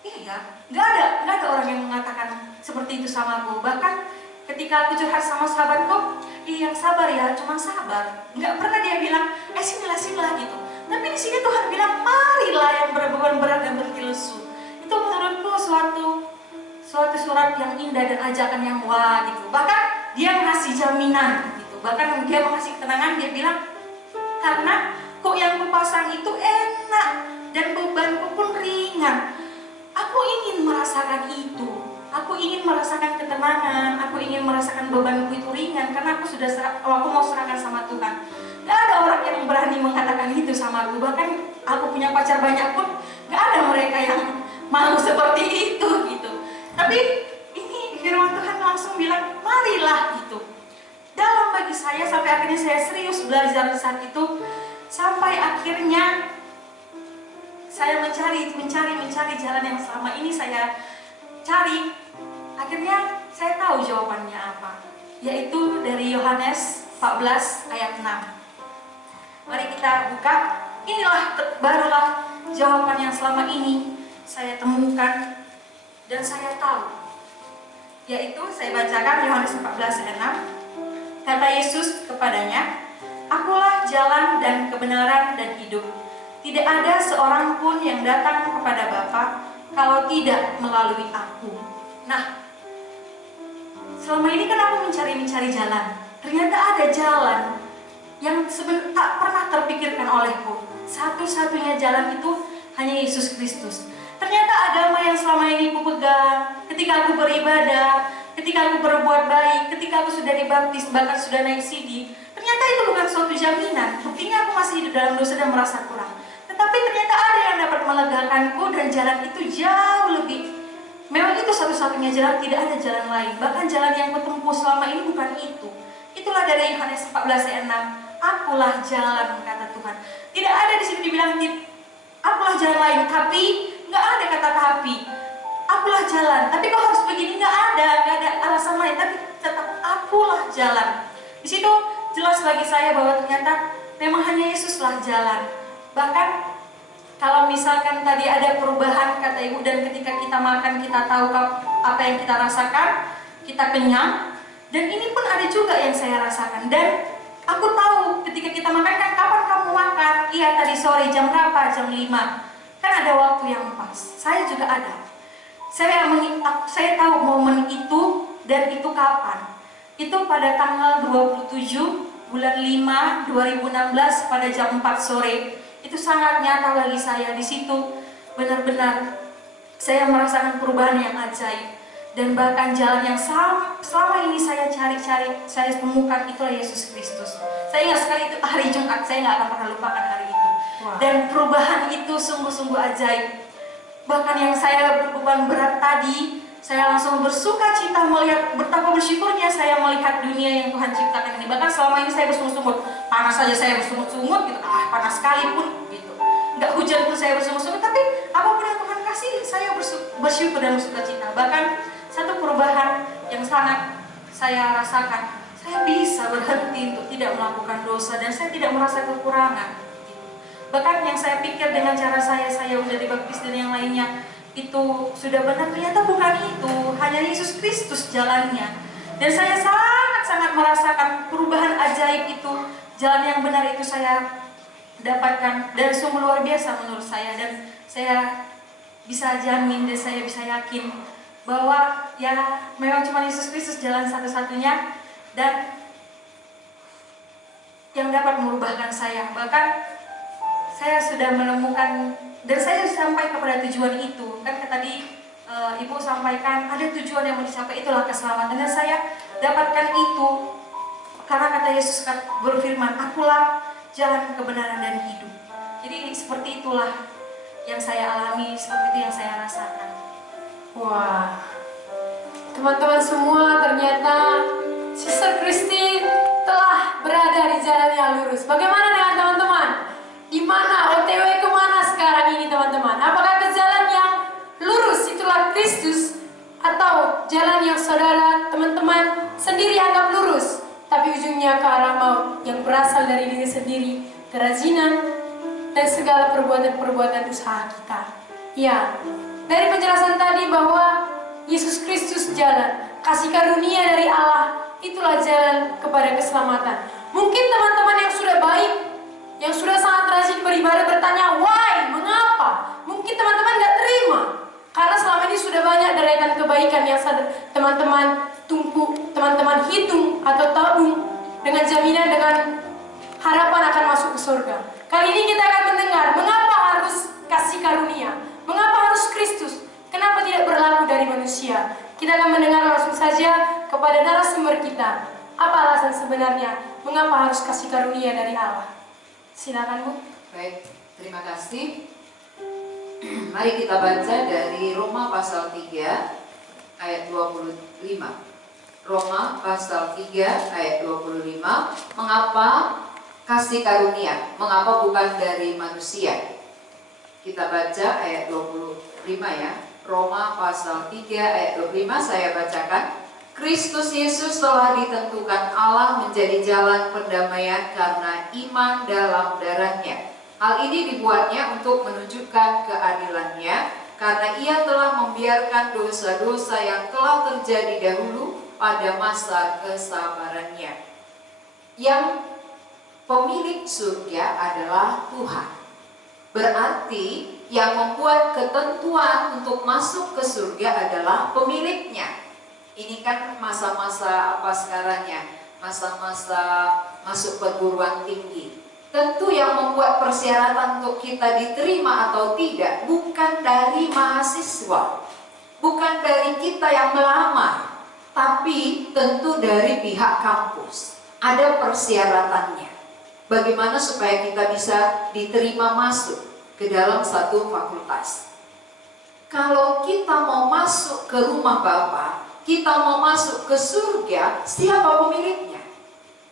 Iya, nggak ada orang yang mengatakan seperti itu sama aku. Bahkan ketika aku curhat sama sahabatku, yang sabar ya, cuma sabar. Nggak pernah dia bilang, sinilah gitu. Tapi di sini Tuhan bilang, marilah yang berbeban berat dan berletih lesu. Itu menurutku suatu surat yang indah dan ajakan yang wah gitu. Bahkan dia ngasih jaminan gitu. Bahkan dia mengasih ketenangan, dia bilang, karena kok yang kupasang itu enak dan bebanku pun ringan. Aku ingin merasakan itu. Aku ingin merasakan ketenangan. Aku ingin merasakan bebanku itu ringan karena aku mau serahkan sama Tuhan. Gak ada orang yang berani mengatakan itu sama aku. Bahkan aku punya pacar banyak pun nggak ada mereka yang mau seperti itu gitu. Tapi ini firman Tuhan langsung bilang marilah gitu. Dalam bagi saya sampai akhirnya saya serius belajar saat itu, sampai akhirnya saya mencari jalan yang selama ini saya cari. Akhirnya saya tahu jawabannya apa, yaitu dari Yohanes 14 ayat 6. Mari kita buka. Inilah barulah jawaban yang selama ini saya temukan dan saya tahu, yaitu saya bacakan Yohanes 14 ayat 6. Kata Yesus kepadanya, "Akulah jalan dan kebenaran dan hidup. Tidak ada seorang pun yang datang kepada Bapa kalau tidak melalui aku." Nah, selama ini kan aku mencari jalan. Ternyata ada jalan yang sebenarnya tak pernah terpikirkan olehku. Satu-satunya jalan itu hanya Yesus Kristus. Ternyata agama yang selama ini ku pegang, ketika aku beribadah, ketika aku berbuat baik, ketika aku sudah dibaptis, bahkan sudah naik CD, ternyata itu bukan suatu jaminan. Buktinya aku masih hidup dalam dosa dan merasa kurang. Tetapi ternyata ada yang dapat melegakanku, dan jalan itu jauh lebih. Memang itu satu-satunya jalan, tidak ada jalan lain. Bahkan jalan yang kutempuh selama ini bukan itu. Itulah dari Yohanes 14 ayat 6. Akulah jalan, kata Tuhan. Tidak ada di sini dibilang akulah jalan lain, tapi nggak ada kata tapi. Akulah jalan, tapi kok harus begini? Nggak ada alasan lain, tapi tetap akulah jalan. Di situ jelas bagi saya bahwa ternyata memang hanya Yesuslah jalan. Bahkan kalau misalkan tadi ada perubahan kata Ibu, dan ketika kita makan kita tahu apa yang kita rasakan, kita kenyang, dan ini pun ada juga yang saya rasakan. Dan aku tahu ketika kita makan kan, kapan kamu makan? Iya, tadi sore jam berapa? Jam 5. Kan ada waktu yang pas. Saya juga ada. Saya tahu momen itu, dan itu kapan. Itu pada tanggal 27 bulan 5 2016 pada jam 4 sore. Itu sangat nyata bagi saya. Di situ benar-benar saya merasakan perubahan yang ajaib. Dan bahkan jalan yang selama ini saya cari-cari, saya temukan, itulah Yesus Kristus. Saya ingat sekali itu hari Jumat, saya nggak akan pernah lupakan hari itu. Dan perubahan itu sungguh-sungguh ajaib. Bahkan yang saya berbeban berat tadi, saya langsung bersuka cita melihat betapa bersyukurnya saya melihat dunia yang Tuhan ciptakan ini. Bahkan selama ini saya bersungut-sungut, panas saja saya bersungut-sungut gitu, panas sekalipun gitu. Nggak hujan pun saya bersungut-sungut, tapi apapun yang Tuhan kasih, saya bersyukur dan bersuka cita. Bahkan satu perubahan yang sangat saya rasakan, saya bisa berhenti untuk tidak melakukan dosa, dan saya tidak merasa kekurangan gitu. Bahkan yang saya pikir dengan cara saya udah dibaptis dan yang lainnya itu sudah benar, ternyata bukan itu. Hanya Yesus Kristus jalannya. Dan saya sangat-sangat merasakan perubahan ajaib itu. Jalan yang benar itu saya dapatkan, dan sungguh luar biasa menurut saya. Dan saya bisa jamin dan saya bisa yakin bahwa ya memang cuma Yesus Kristus jalan satu-satunya, dan yang dapat merubahkan saya. Bahkan saya sudah menemukan, dan saya sampai kepada tujuan itu. Kan tadi Ibu sampaikan ada tujuan yang mau dicapai, itulah keselamatan. Dan saya dapatkan itu karena kata Yesus berfirman, "Akulah jalan kebenaran dan hidup." Jadi seperti itulah yang saya alami, seperti itu yang saya rasakan. Wah, teman-teman semua, ternyata Sister Christy telah berada di jalan yang lurus. Bagaimana dengan teman-teman? Di mana OTW kemana sekarang ini teman-teman? Apakah ke jalan yang lurus itulah Kristus, atau jalan yang saudara teman-teman sendiri anggap lurus, tapi ujungnya ke arah maut yang berasal dari diri sendiri, kerajinan, dan segala perbuatan-perbuatan usaha kita? Ya, dari penjelasan tadi bahwa Yesus Kristus jalan, kasih karunia dari Allah, itulah jalan kepada keselamatan. Mungkin teman-teman yang sudah baik, yang sudah sangat rajin beribadah bertanya, why? Mengapa? Mungkin teman-teman gak terima, karena selama ini sudah banyak deretan kebaikan yang teman-teman tumpuk, teman-teman hitung atau tabung dengan jaminan, dengan harapan akan masuk ke surga. Kali ini kita akan mendengar, mengapa harus kasih karunia? Mengapa harus Kristus? Kenapa tidak berlaku dari manusia? Kita akan mendengar langsung saja kepada narasumber kita. Apa alasan sebenarnya mengapa harus kasih karunia dari Allah? Silakan Bu. Baik, Terima kasih. Mari kita baca dari Roma pasal 3 ayat 25. Roma pasal 3 ayat 25. Mengapa kasih karunia? Mengapa bukan dari manusia? Kita baca ayat 25 ya. Roma pasal 3 ayat 25 saya bacakan. Kristus Yesus telah ditentukan Allah menjadi jalan perdamaian karena iman dalam darah-Nya. Hal ini dibuatnya untuk menunjukkan keadilan-Nya karena Ia telah membiarkan dosa-dosa yang telah terjadi dahulu pada masa kesabaran-Nya. Yang pemilik surga adalah Tuhan. Berarti yang membuat ketentuan untuk masuk ke surga adalah pemiliknya. Ini kan masa-masa apa sekarang ya? Masa-masa masuk perguruan tinggi. Tentu yang membuat persyaratan untuk kita diterima atau tidak bukan dari mahasiswa, bukan dari kita yang melamar, tapi tentu dari pihak kampus. Ada persyaratannya. Bagaimana supaya kita bisa diterima masuk ke dalam satu fakultas. Kalau kita mau masuk ke rumah Bapa, kita mau masuk ke surga, siapa pemiliknya?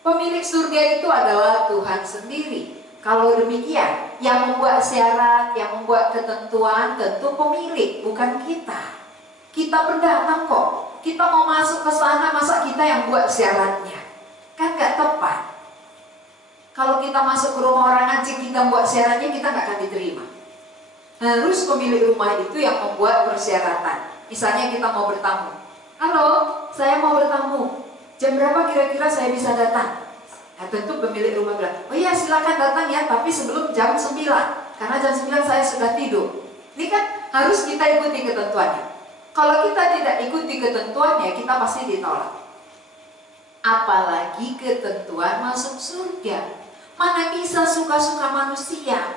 Pemilik surga itu adalah Tuhan sendiri. Kalau demikian, yang membuat syarat, yang membuat ketentuan tentu pemilik, bukan kita. Kita pendatang kok. Kita mau masuk ke sana, masa kita yang buat syaratnya? Kan gak tepat. Kalau kita masuk ke rumah orang anjing, kita buat syaratnya, kita gak akan diterima. Harus pemilik rumah itu yang membuat persyaratan. Misalnya kita mau bertamu. Halo, saya mau bertamu. Jam berapa kira-kira saya bisa datang? Nah, tentu pemilik rumah bilang, oh iya silakan datang ya, tapi sebelum jam 9. Karena jam 9 saya sudah tidur. Ini kan harus kita ikuti ketentuannya. Kalau kita tidak ikuti ketentuannya, kita pasti ditolak. Apalagi ketentuan masuk surga. Mana bisa suka-suka manusia?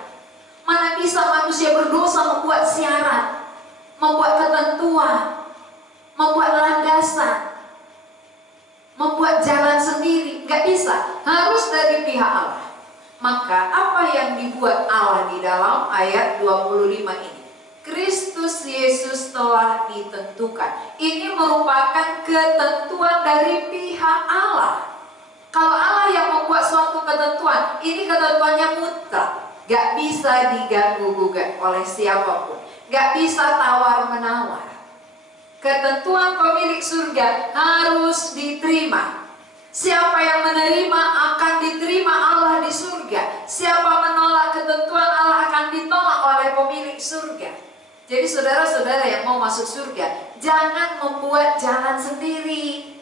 Mana bisa manusia berdosa membuat syarat, membuat ketentuan, membuat landasan, membuat jalan sendiri? Gak bisa, harus dari pihak Allah. Maka apa yang dibuat Allah di dalam ayat 25 ini? Kristus Yesus telah ditentukan. Ini merupakan ketentuan dari pihak Allah. Kalau Allah yang membuat suatu ketentuan, ini ketentuannya mutlak, gak bisa diganggu-gugat oleh siapapun, gak bisa tawar-menawar. Ketentuan pemilik surga harus diterima. Siapa yang menerima akan diterima Allah di surga. Siapa menolak ketentuan Allah akan ditolak oleh pemilik surga. Jadi saudara-saudara yang mau masuk surga, jangan membuat jalan sendiri.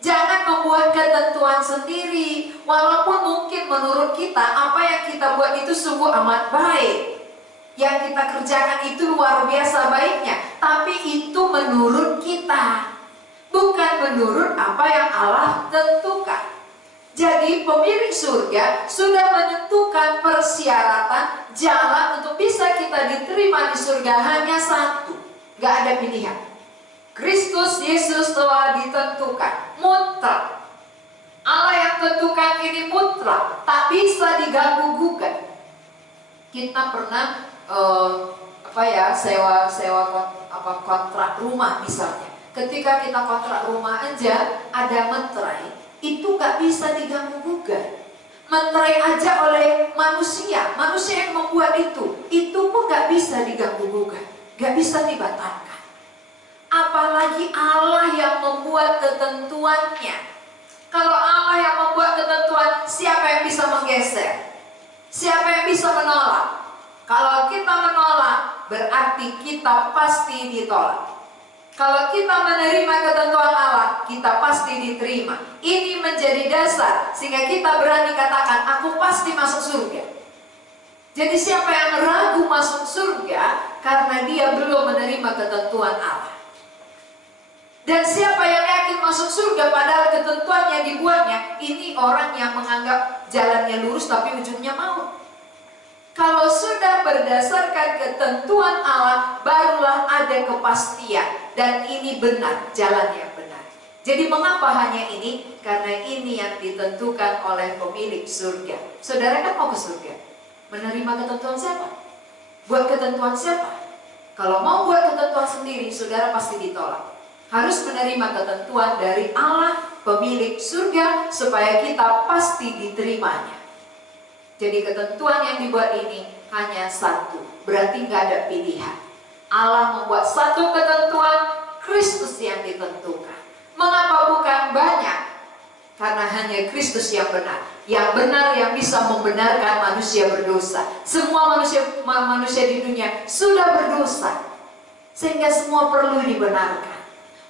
Jangan membuat ketentuan sendiri. Walaupun mungkin menurut kita apa yang kita buat itu sungguh amat baik, yang kita kerjakan itu luar biasa baiknya, tapi itu menurut kita, bukan menurut apa yang Allah tentukan. Jadi pemilik surga sudah menentukan persyaratan jalan untuk bisa kita diterima di surga hanya satu, gak ada pilihan. Kristus Yesus telah ditentukan, mutlak. Allah yang tentukan ini mutlak, tak bisa diganggu-gugat. Kita pernah sewa kontrak rumah misalnya. Ketika kita kontrak rumah aja ada meterai, itu gak bisa diganggu-gugat. Meterai aja oleh manusia yang membuat itu pun gak bisa diganggu-gugat, gak bisa dibatalkan. Apalagi Allah yang membuat ketentuannya. Kalau Allah yang membuat ketentuan, siapa yang bisa menggeser? Siapa yang bisa menolak? Kalau kita menolak, berarti kita pasti ditolak. Kalau kita menerima ketentuan Allah, kita pasti diterima. Ini menjadi dasar sehingga kita berani katakan, aku pasti masuk surga. Jadi siapa yang ragu masuk surga karena dia belum menerima ketentuan Allah. Dan siapa yang yakin masuk surga padahal ketentuannya dibuatnya, ini orang yang menganggap jalannya lurus tapi ujungnya maut. Kalau sudah berdasarkan ketentuan Allah, barulah ada kepastian. Dan ini benar, jalan yang benar. Jadi mengapa hanya ini? Karena ini yang ditentukan oleh pemilik surga. Saudara kan mau ke surga? Menerima ketentuan siapa? Buat ketentuan siapa? Kalau mau buat ketentuan sendiri, saudara pasti ditolak. Harus menerima ketentuan dari Allah, pemilik surga, supaya kita pasti diterimanya. Jadi ketentuan yang dibuat ini hanya satu, berarti nggak ada pilihan. Allah membuat satu ketentuan, Kristus yang ditentukan. Mengapa bukan banyak? Karena hanya Kristus yang benar. Yang benar yang bisa membenarkan manusia berdosa. Semua manusia di dunia sudah berdosa, sehingga semua perlu dibenarkan.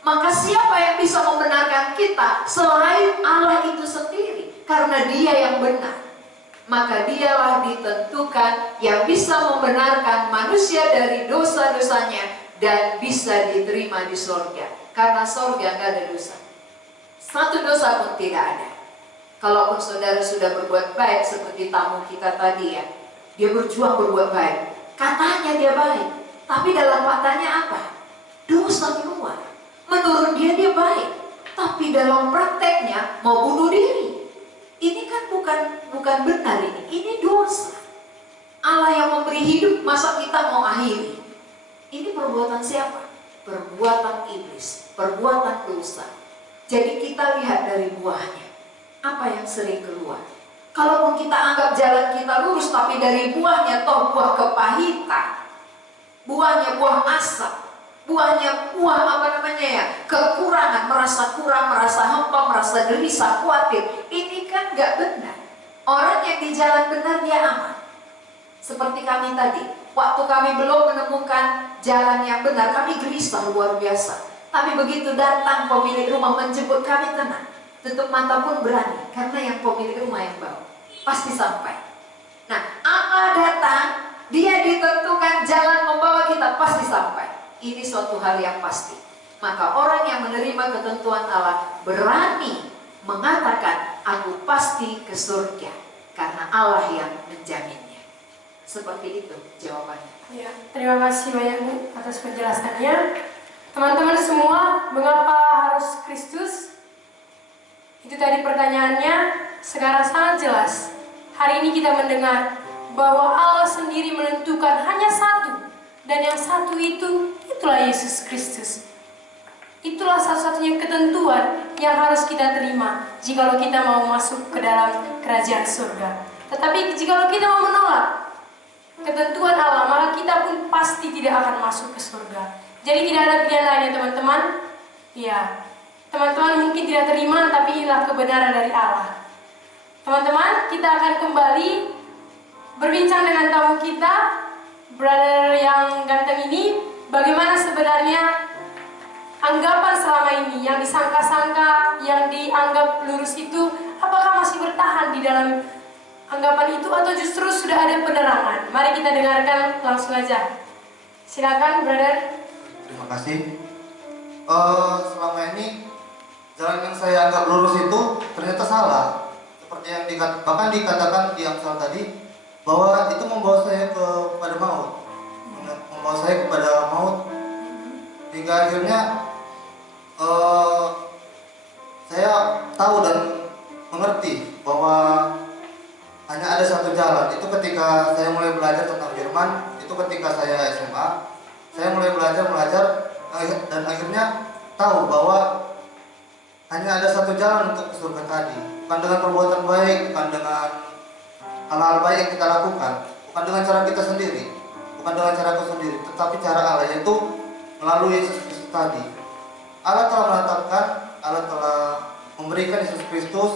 Maka siapa yang bisa membenarkan kita selain Allah itu sendiri? Karena Dia yang benar. Maka Dialah ditentukan yang bisa membenarkan manusia dari dosa-dosanya dan bisa diterima di sorga. Karena sorga nggak ada dosa. Satu dosa pun tidak ada. Kalaupun saudara sudah berbuat baik seperti tamu kita tadi ya, dia berjuang berbuat baik. Katanya dia baik, tapi dalam faktanya apa? Dosa keluar. Menurut dia baik, tapi dalam prakteknya mau bunuh diri. Ini kan bukan benar ini dosa. Allah yang memberi hidup, masa kita mau akhiri? Ini perbuatan siapa? Perbuatan iblis, perbuatan dosa. Jadi kita lihat dari buahnya, apa yang sering keluar. Kalaupun kita anggap jalan kita lurus, tapi dari buahnya toh buah kepahitan, buahnya buah asap, buahnya buah kekurangan, merasa kurang, merasa hampa, merasa gelisah, khawatir. Ini kan gak benar. Orang yang di jalan benar dia aman. Seperti kami tadi, waktu kami belum menemukan jalan yang benar, kami gelisah luar biasa. Tapi begitu datang pemilik rumah menjemput kami, tenang. Tutup mata pun berani, karena yang pemilik rumah yang bawa. Pasti sampai. Nah, Allah datang, Dia ditentukan jalan membawa kita, pasti sampai. Ini suatu hal yang pasti. Maka orang yang menerima ketentuan Allah berani mengatakan, aku pasti ke surga, karena Allah yang menjaminnya. Seperti itu jawabannya. Ya, terima kasih banyak Bu atas penjelasannya. Teman-teman semua, mengapa harus Kristus? Itu tadi pertanyaannya, sekarang sangat jelas. Hari ini kita mendengar bahwa Allah sendiri menentukan hanya satu, dan yang satu itulah Yesus Kristus. Itulah satu-satunya ketentuan yang harus kita terima jikalau kita mau masuk ke dalam kerajaan surga. Tetapi jikalau kita mau menolak ketentuan Allah, maka kita pun pasti tidak akan masuk ke surga. Jadi tidak ada pilihan lain ya teman-teman. Ya, teman-teman mungkin tidak terima, tapi inilah kebenaran dari Allah. Teman-teman, kita akan kembali berbincang dengan tamu kita, brother yang ganteng ini. Bagaimana sebenarnya anggapan selama ini, yang disangka-sangka, yang dianggap lurus itu, apakah masih bertahan di dalam anggapan itu atau justru sudah ada penerangan? Mari kita dengarkan langsung aja. Silakan, brother. Terima kasih. Selama ini jalan yang saya anggap lurus itu ternyata salah. Seperti yang bahkan dikatakan di Amsal tadi, bahwa itu membawa saya kepada maut, membawa saya kepada maut, hingga akhirnya saya tahu dan mengerti bahwa hanya ada satu jalan. Itu ketika saya mulai belajar tentang firman, itu ketika saya SMA, saya mulai belajar dan akhirnya tahu bahwa hanya ada satu jalan untuk ke surga tadi. Bukan dengan perbuatan baik, bukan dengan hal-hal baik yang kita lakukan, bukan dengan cara kita sendiri, bukan dengan cara aku sendiri, tetapi cara Allah, yaitu melalui Yesus Kristus tadi. Allah telah menetapkan, Allah telah memberikan Yesus Kristus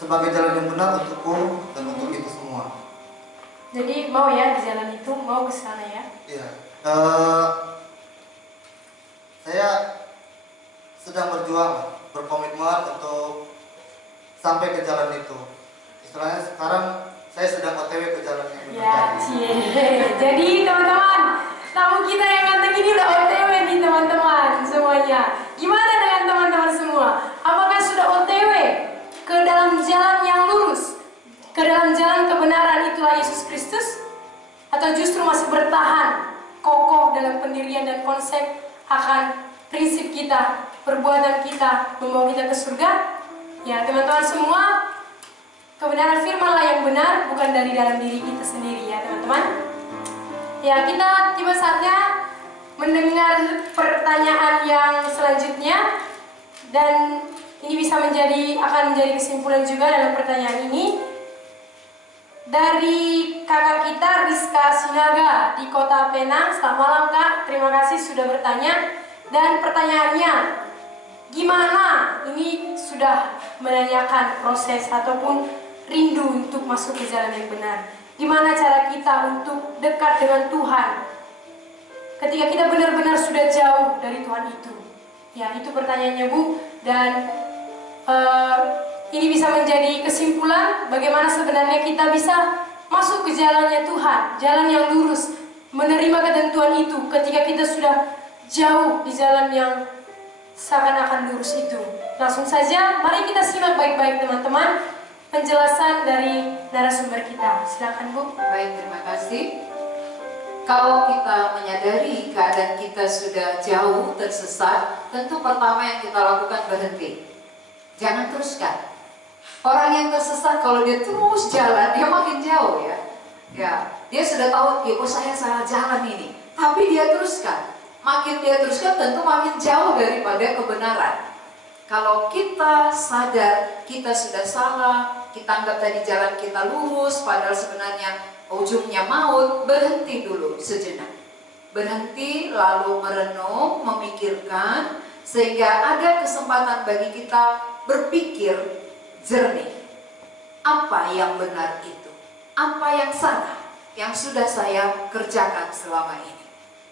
sebagai jalan yang benar untukku dan untuk kita semua. Jadi mau ya di jalan itu, mau ke sana ya? Iya. Saya sedang berjuang, berkomitmen untuk sampai ke jalan itu. Istilahnya sekarang saya sedang OTW ke jalan yang benar Ya, tadi. cie. Jadi teman-teman, tamu kita yang ganteng ini udah OTW nih teman-teman semuanya. Gimana dengan teman-teman semua? Apakah sudah OTW ke dalam jalan yang lurus? Ke dalam jalan kebenaran, itulah Yesus Kristus? Atau justru masih bertahan kokoh dalam pendirian dan konsep akan prinsip kita, perbuatan kita membawa kita ke surga? Ya teman-teman semua, kebenaran firman-lah yang benar, bukan dari dalam diri kita sendiri ya teman-teman. Ya, kita tiba saatnya mendengar pertanyaan yang selanjutnya, dan ini akan menjadi kesimpulan juga dalam pertanyaan ini. Dari kakak kita Rizka Sinaga di Kota Penang. Selamat malam Kak, terima kasih sudah bertanya. Dan pertanyaannya, gimana? Ini sudah menanyakan proses ataupun rindu untuk masuk ke jalan yang benar. Gimana cara kita untuk dekat dengan Tuhan ketika kita benar-benar sudah jauh dari Tuhan itu? Ya, itu pertanyaannya Bu. Dan ini bisa menjadi kesimpulan bagaimana sebenarnya kita bisa masuk ke jalannya Tuhan, jalan yang lurus, menerima ketentuan itu ketika kita sudah jauh di jalan yang seakan-akan lurus itu. Langsung saja, mari kita simak baik-baik teman-teman penjelasan dari narasumber kita. Silakan Bu. Baik, terima kasih. Kalau kita menyadari keadaan kita sudah jauh tersesat, tentu pertama yang kita lakukan berhenti. Jangan teruskan. Orang yang tersesat kalau dia terus jalan, dia makin jauh ya. Ya, dia sudah tahu, ya, oh saya salah jalan ini. Tapi dia teruskan. Makin dia teruskan, tentu makin jauh daripada kebenaran. Kalau kita sadar kita sudah salah, kita anggap tadi jalan kita lurus, padahal sebenarnya ujungnya maut, berhenti dulu sejenak. Berhenti lalu merenung, memikirkan, sehingga ada kesempatan bagi kita berpikir jernih. Apa yang benar itu? Apa yang salah yang sudah saya kerjakan selama ini?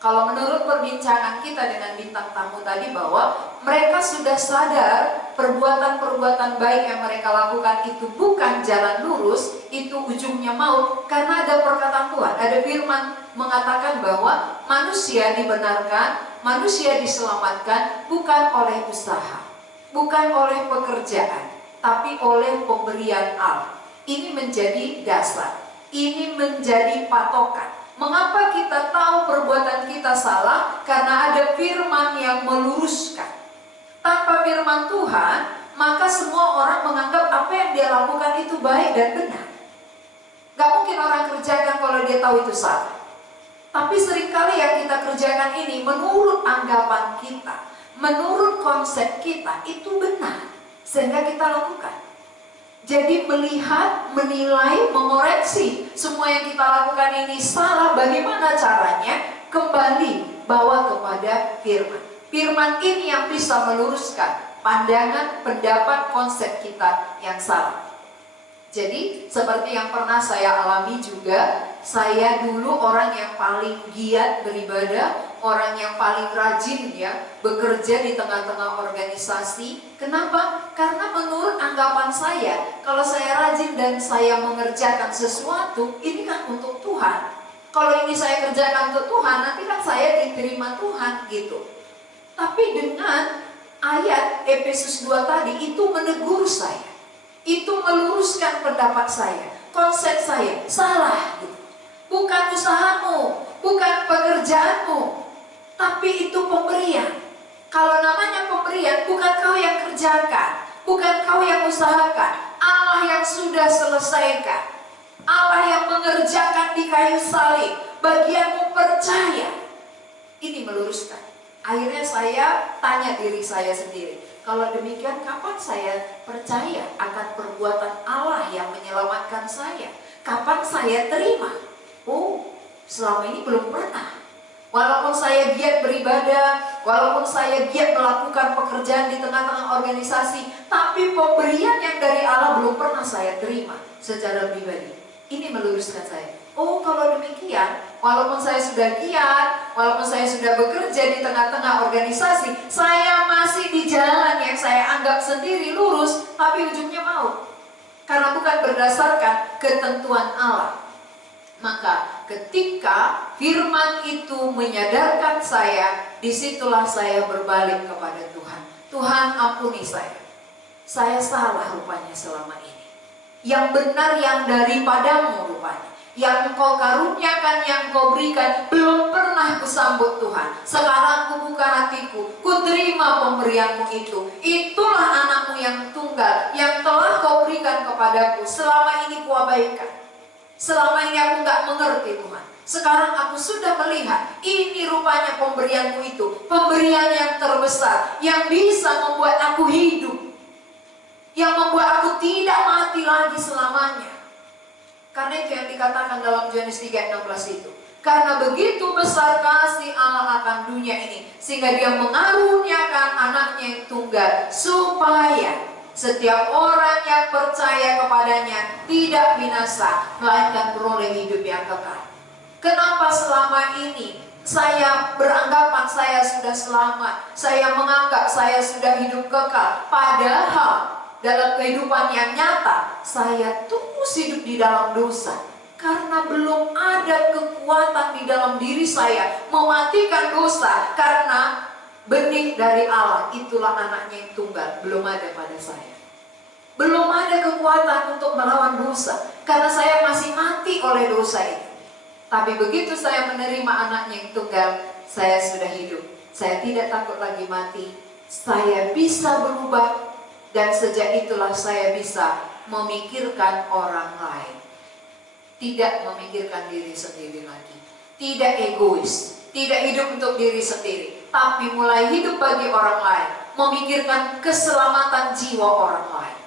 Kalau menurut perbincangan kita dengan bintang tamu tadi bahwa mereka sudah sadar perbuatan-perbuatan baik yang mereka lakukan itu bukan jalan lurus, itu ujungnya maut, karena ada perkataan Tuhan, ada firman mengatakan bahwa manusia dibenarkan, manusia diselamatkan bukan oleh usaha, bukan oleh pekerjaan, tapi oleh pemberian Allah. Ini menjadi dasar, ini menjadi patokan. Mengapa kita tahu perbuatan kita salah? Karena ada firman yang meluruskan. Tanpa firman Tuhan, maka semua orang menganggap apa yang dia lakukan itu baik dan benar. Gak mungkin orang kerjakan kalau dia tahu itu salah. Tapi seringkali yang kita kerjakan ini menurut anggapan kita, menurut konsep kita itu benar, sehingga kita lakukan. Jadi melihat, menilai, mengoreksi semua yang kita lakukan ini salah, bagaimana caranya? Kembali bawa kepada firman. Firman ini yang bisa meluruskan pandangan, pendapat, konsep kita yang salah. Jadi seperti yang pernah saya alami juga, saya dulu orang yang paling giat beribadah, orang yang paling rajin ya bekerja di tengah-tengah organisasi. Kenapa? Karena menurut anggapan saya, kalau saya rajin dan saya mengerjakan sesuatu, ini kan untuk Tuhan. Kalau ini saya kerjakan untuk Tuhan, nanti kan saya diterima Tuhan gitu. Tapi dengan ayat Efesus 2 tadi itu menegur saya. Itu meluruskan pendapat saya, konsep saya salah gitu. Bukan usahamu, bukan pekerjaanmu, tapi itu pemberian. Kalau namanya pemberian, bukan kau yang kerjakan, bukan kau yang usahakan. Allah yang sudah selesaikan, Allah yang mengerjakan di kayu salib, bagianmu percaya. Ini meluruskan. Akhirnya saya tanya diri saya sendiri, kalau demikian kapan saya percaya akan perbuatan Allah yang menyelamatkan saya? Kapan saya terima? Oh, selama ini belum pernah. Walaupun saya giat beribadah, walaupun saya giat melakukan pekerjaan di tengah-tengah organisasi, tapi pemberian yang dari Allah belum pernah saya terima secara pribadi. Ini meluruskan saya. Oh, kalau demikian, walaupun saya sudah giat, walaupun saya sudah bekerja di tengah-tengah organisasi, saya masih di jalan yang saya anggap sendiri lurus, tapi ujungnya maut. Karena bukan berdasarkan ketentuan Allah. Maka ketika firman itu menyadarkan saya, disitulah saya berbalik kepada Tuhan. Tuhan, ampuni saya. Saya salah rupanya selama ini. Yang benar yang daripadamu rupanya. Yang Engkau karuniakan, yang Engkau berikan, belum pernah kusambut Tuhan. Sekarang kubuka hatiku, kuterima pemberian-Mu itu. Itulah anak-Mu yang tunggal, yang telah Kau berikan kepadaku. Selama ini kuabaikan. Selama ini aku gak mengerti Tuhan. Sekarang aku sudah melihat, ini rupanya pemberian-Mu itu. Pemberian yang terbesar, yang bisa membuat aku hidup. Yang membuat aku tidak mati lagi selamanya. Karena itu yang dikatakan dalam Yohanes 3:16 itu. Karena begitu besar kasih Allah akan dunia ini, sehingga Dia mengaruniakan anaknya yang tunggal, supaya setiap orang yang percaya kepadanya tidak binasa, melainkan beroleh hidup yang kekal. Kenapa selama ini saya beranggapan saya sudah selamat, saya menganggap saya sudah hidup kekal, padahal dalam kehidupan yang nyata, saya terus hidup di dalam dosa. Karena belum ada kekuatan di dalam diri saya mematikan dosa. Karena benih dari Allah, itulah anaknya yang tunggal, belum ada pada saya. Belum ada kekuatan untuk melawan dosa. Karena saya masih mati oleh dosa itu. Tapi begitu saya menerima anaknya yang tunggal, saya sudah hidup. Saya tidak takut lagi mati. Saya bisa berubah. Dan sejak itulah saya bisa memikirkan orang lain. Tidak memikirkan diri sendiri lagi. Tidak egois. Tidak hidup untuk diri sendiri. Tapi mulai hidup bagi orang lain. Memikirkan keselamatan jiwa orang lain.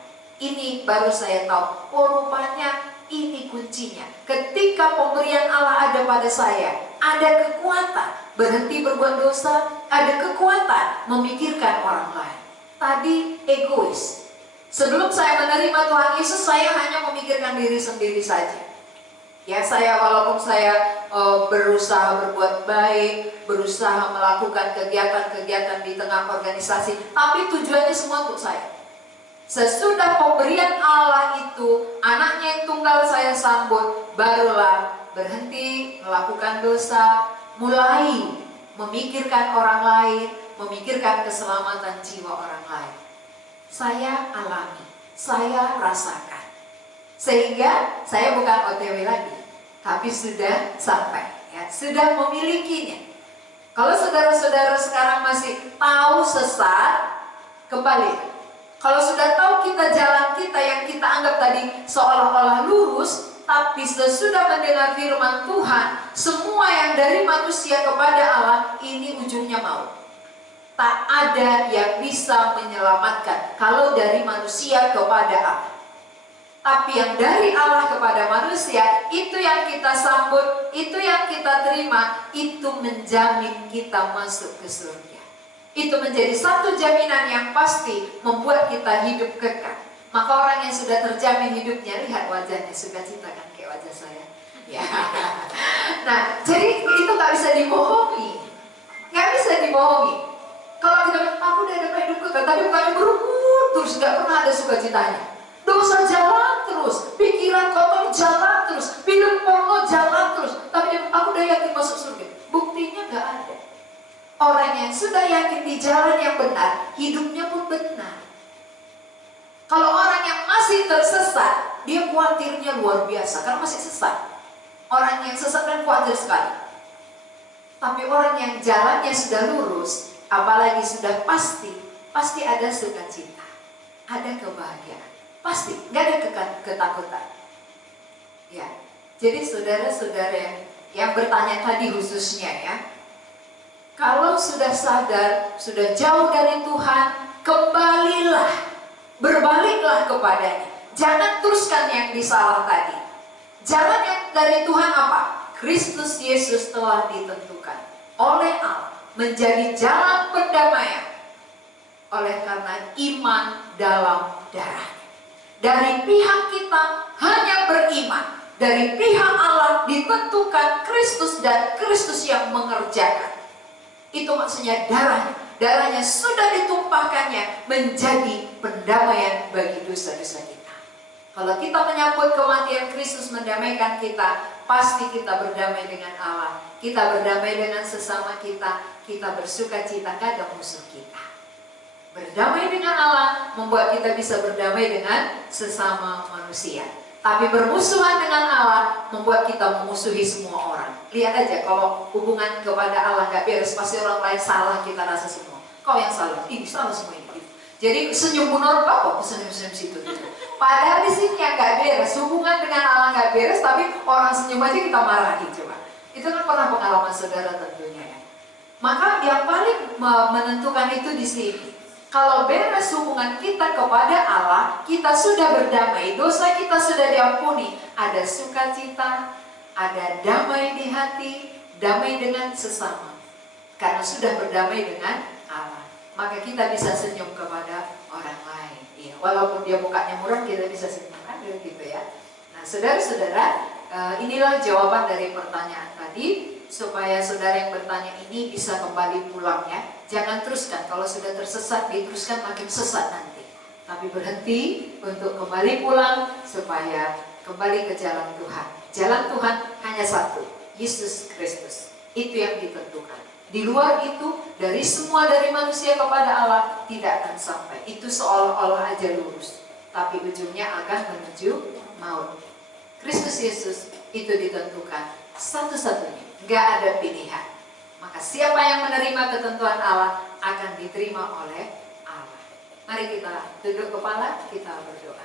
Ini baru saya tahu. Oh, rupanya ini kuncinya. Ketika pemberian Allah ada pada saya, ada kekuatan berhenti berbuat dosa. Ada kekuatan memikirkan orang lain. Tadi egois. Sebelum saya menerima Tuhan Yesus, saya hanya memikirkan diri sendiri saja. Ya, saya walaupun saya berusaha berbuat baik, berusaha melakukan kegiatan-kegiatan di tengah organisasi, tapi tujuannya semua untuk saya. Sesudah pemberian Allah itu, anaknya yang tunggal saya sambut, barulah berhenti melakukan dosa, mulai memikirkan orang lain, memikirkan keselamatan jiwa orang lain. Saya alami, saya rasakan. Sehingga saya bukan OTW lagi, tapi sudah sampai, ya, sudah memilikinya. Kalau saudara-saudara sekarang masih tahu sesat, kembali. Kalau sudah tahu kita jalan kita yang kita anggap tadi seolah-olah lurus, tapi sesudah mendengar firman Tuhan, semua yang dari manusia kepada Allah, ini ujungnya maut. Tak ada yang bisa menyelamatkan kalau dari manusia kepada Allah. Tapi yang dari Allah kepada manusia, itu yang kita sambut, itu yang kita terima, itu menjamin kita masuk ke surga. Itu menjadi satu jaminan yang pasti membuat kita hidup kekal. Maka orang yang sudah terjamin hidupnya, lihat wajahnya, sukacita kan kayak wajah saya. Ya. Nah, jadi itu gak bisa dibohongi. Gak bisa dibohongi. Kalau kita, aku udah dapat hidup kekal, tapi bukannya berebut terus, gak pernah ada sukacitanya. Dosa jalan terus, pikiran kotor jalan terus, minum porno jalan terus, tapi aku udah yakin masuk surga. Buktinya gak ada. Orang yang sudah yakin di jalan yang benar, hidupnya pun benar. Kalau orang yang masih tersesat, dia khawatirnya luar biasa, karena masih sesat. Orang yang sesat kan khawatir sekali. Tapi orang yang jalannya sudah lurus, apalagi sudah pasti ada sukacita, ada kebahagiaan, pasti, nggak ada ketakutan. Ya, jadi saudara-saudara yang bertanya tadi khususnya ya, kalau sudah sadar, sudah jauh dari Tuhan, kembalilah, berbaliklah kepadanya. Jangan teruskan yang disalah tadi. Jalan yang dari Tuhan apa? Kristus Yesus telah ditentukan oleh Allah menjadi jalan pendamaian oleh karena iman dalam darahnya. Dari pihak kita hanya beriman, dari pihak Allah ditentukan Kristus dan Kristus yang mengerjakan. Itu maksudnya darahnya. Darahnya sudah ditumpahkannya menjadi pendamaian bagi dosa-dosa kita. Kalau kita menyambut kematian Kristus mendamaikan kita, pasti kita berdamai dengan Allah. Kita berdamai dengan sesama kita. Kita bersuka cita kepada musuh kita. Berdamai dengan Allah membuat kita bisa berdamai dengan sesama manusia. Tapi bermusuhan dengan Allah membuat kita memusuhi semua orang. Lihat aja, kalau hubungan kepada Allah nggak beres, pasti orang lain salah, kita rasa semua. Kau yang salah, ini salah semua ini. Jadi senyum bunor kok senyum-senyum situ gitu. Padahal di sini yang nggak beres, hubungan dengan Allah nggak beres, tapi orang senyum aja kita marahin coba. Itu kan pernah pengalaman saudara tentunya ya. Maka yang paling menentukan itu di sini. Kalau beres hubungan kita kepada Allah, kita sudah berdamai, dosa kita sudah diampuni, ada sukacita, ada damai di hati, damai dengan sesama. Karena sudah berdamai dengan Allah, maka kita bisa senyum kepada orang lain. Ya, walaupun dia mukanya muram, kita bisa senyum kan gitu ya. Nah, saudara-saudara, inilah jawaban dari pertanyaan tadi. Supaya saudara yang bertanya ini bisa kembali pulang ya. Jangan teruskan, kalau sudah tersesat diteruskan makin sesat nanti. Tapi berhenti untuk kembali pulang supaya kembali ke jalan Tuhan. Jalan Tuhan hanya satu, Yesus Kristus. Itu yang ditentukan. Di luar itu, dari semua dari manusia kepada Allah tidak akan sampai. Itu seolah-olah aja lurus, tapi ujungnya akan menuju maut. Kristus Yesus itu ditentukan satu-satunya. Gak ada pilihan. Maka siapa yang menerima ketentuan Allah akan diterima oleh Allah. Mari kita duduk kepala, kita berdoa.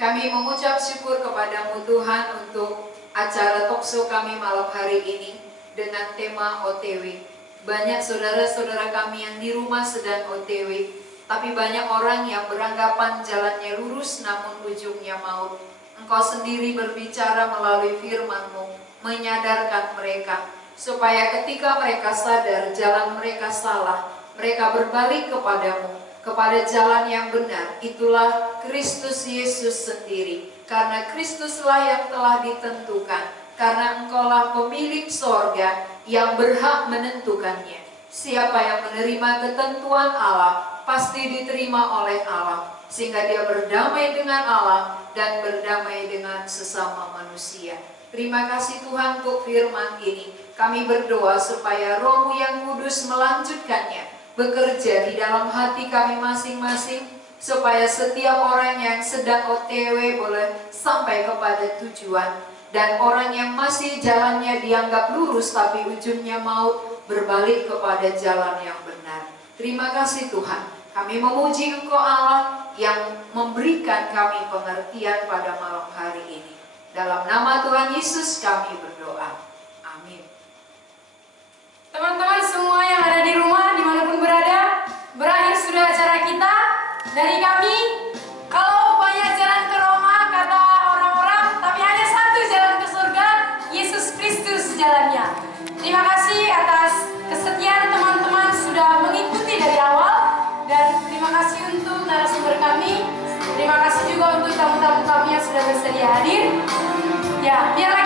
Kami mengucap syukur kepadamu Tuhan untuk acara talkshow kami malam hari ini dengan tema OTW. Banyak saudara-saudara kami yang di rumah sedang OTW, tapi banyak orang yang beranggapan jalannya lurus namun ujungnya maut. Engkau sendiri berbicara melalui firman-Mu, menyadarkan mereka supaya ketika mereka sadar jalan mereka salah, mereka berbalik kepadamu, kepada jalan yang benar. Itulah Kristus Yesus sendiri. Karena Kristuslah yang telah ditentukan, karena Engkaulah pemilik sorga yang berhak menentukannya. Siapa yang menerima ketentuan Allah pasti diterima oleh Allah, sehingga dia berdamai dengan Allah dan berdamai dengan sesama manusia. Terima kasih Tuhan untuk firman ini. Kami berdoa supaya Roh-Mu yang kudus melanjutkannya, bekerja di dalam hati kami masing-masing, supaya setiap orang yang sedang OTW boleh sampai kepada tujuan, dan orang yang masih jalannya dianggap lurus tapi ujungnya maut, berbalik kepada jalan yang benar. Terima kasih Tuhan. Kami memuji Engkau Allah yang memberikan kami pengertian pada malam hari ini. Dalam nama Tuhan Yesus kami berdoa. Amin. Teman-teman semua yang ada di rumah, dimanapun berada, berakhir sudah acara kita. Dari kami, kalau banyak jalan ke Roma, kata orang-orang, tapi hanya satu jalan ke surga, Yesus Kristus jalannya. Terima kasih atas kesetiaan teman-teman sudah mengikuti dari awal, dan terima kasih untuk narasumber kami. Terima kasih juga untuk tamu-tamu kami yang sudah bersedia hadir. Ya, biarlah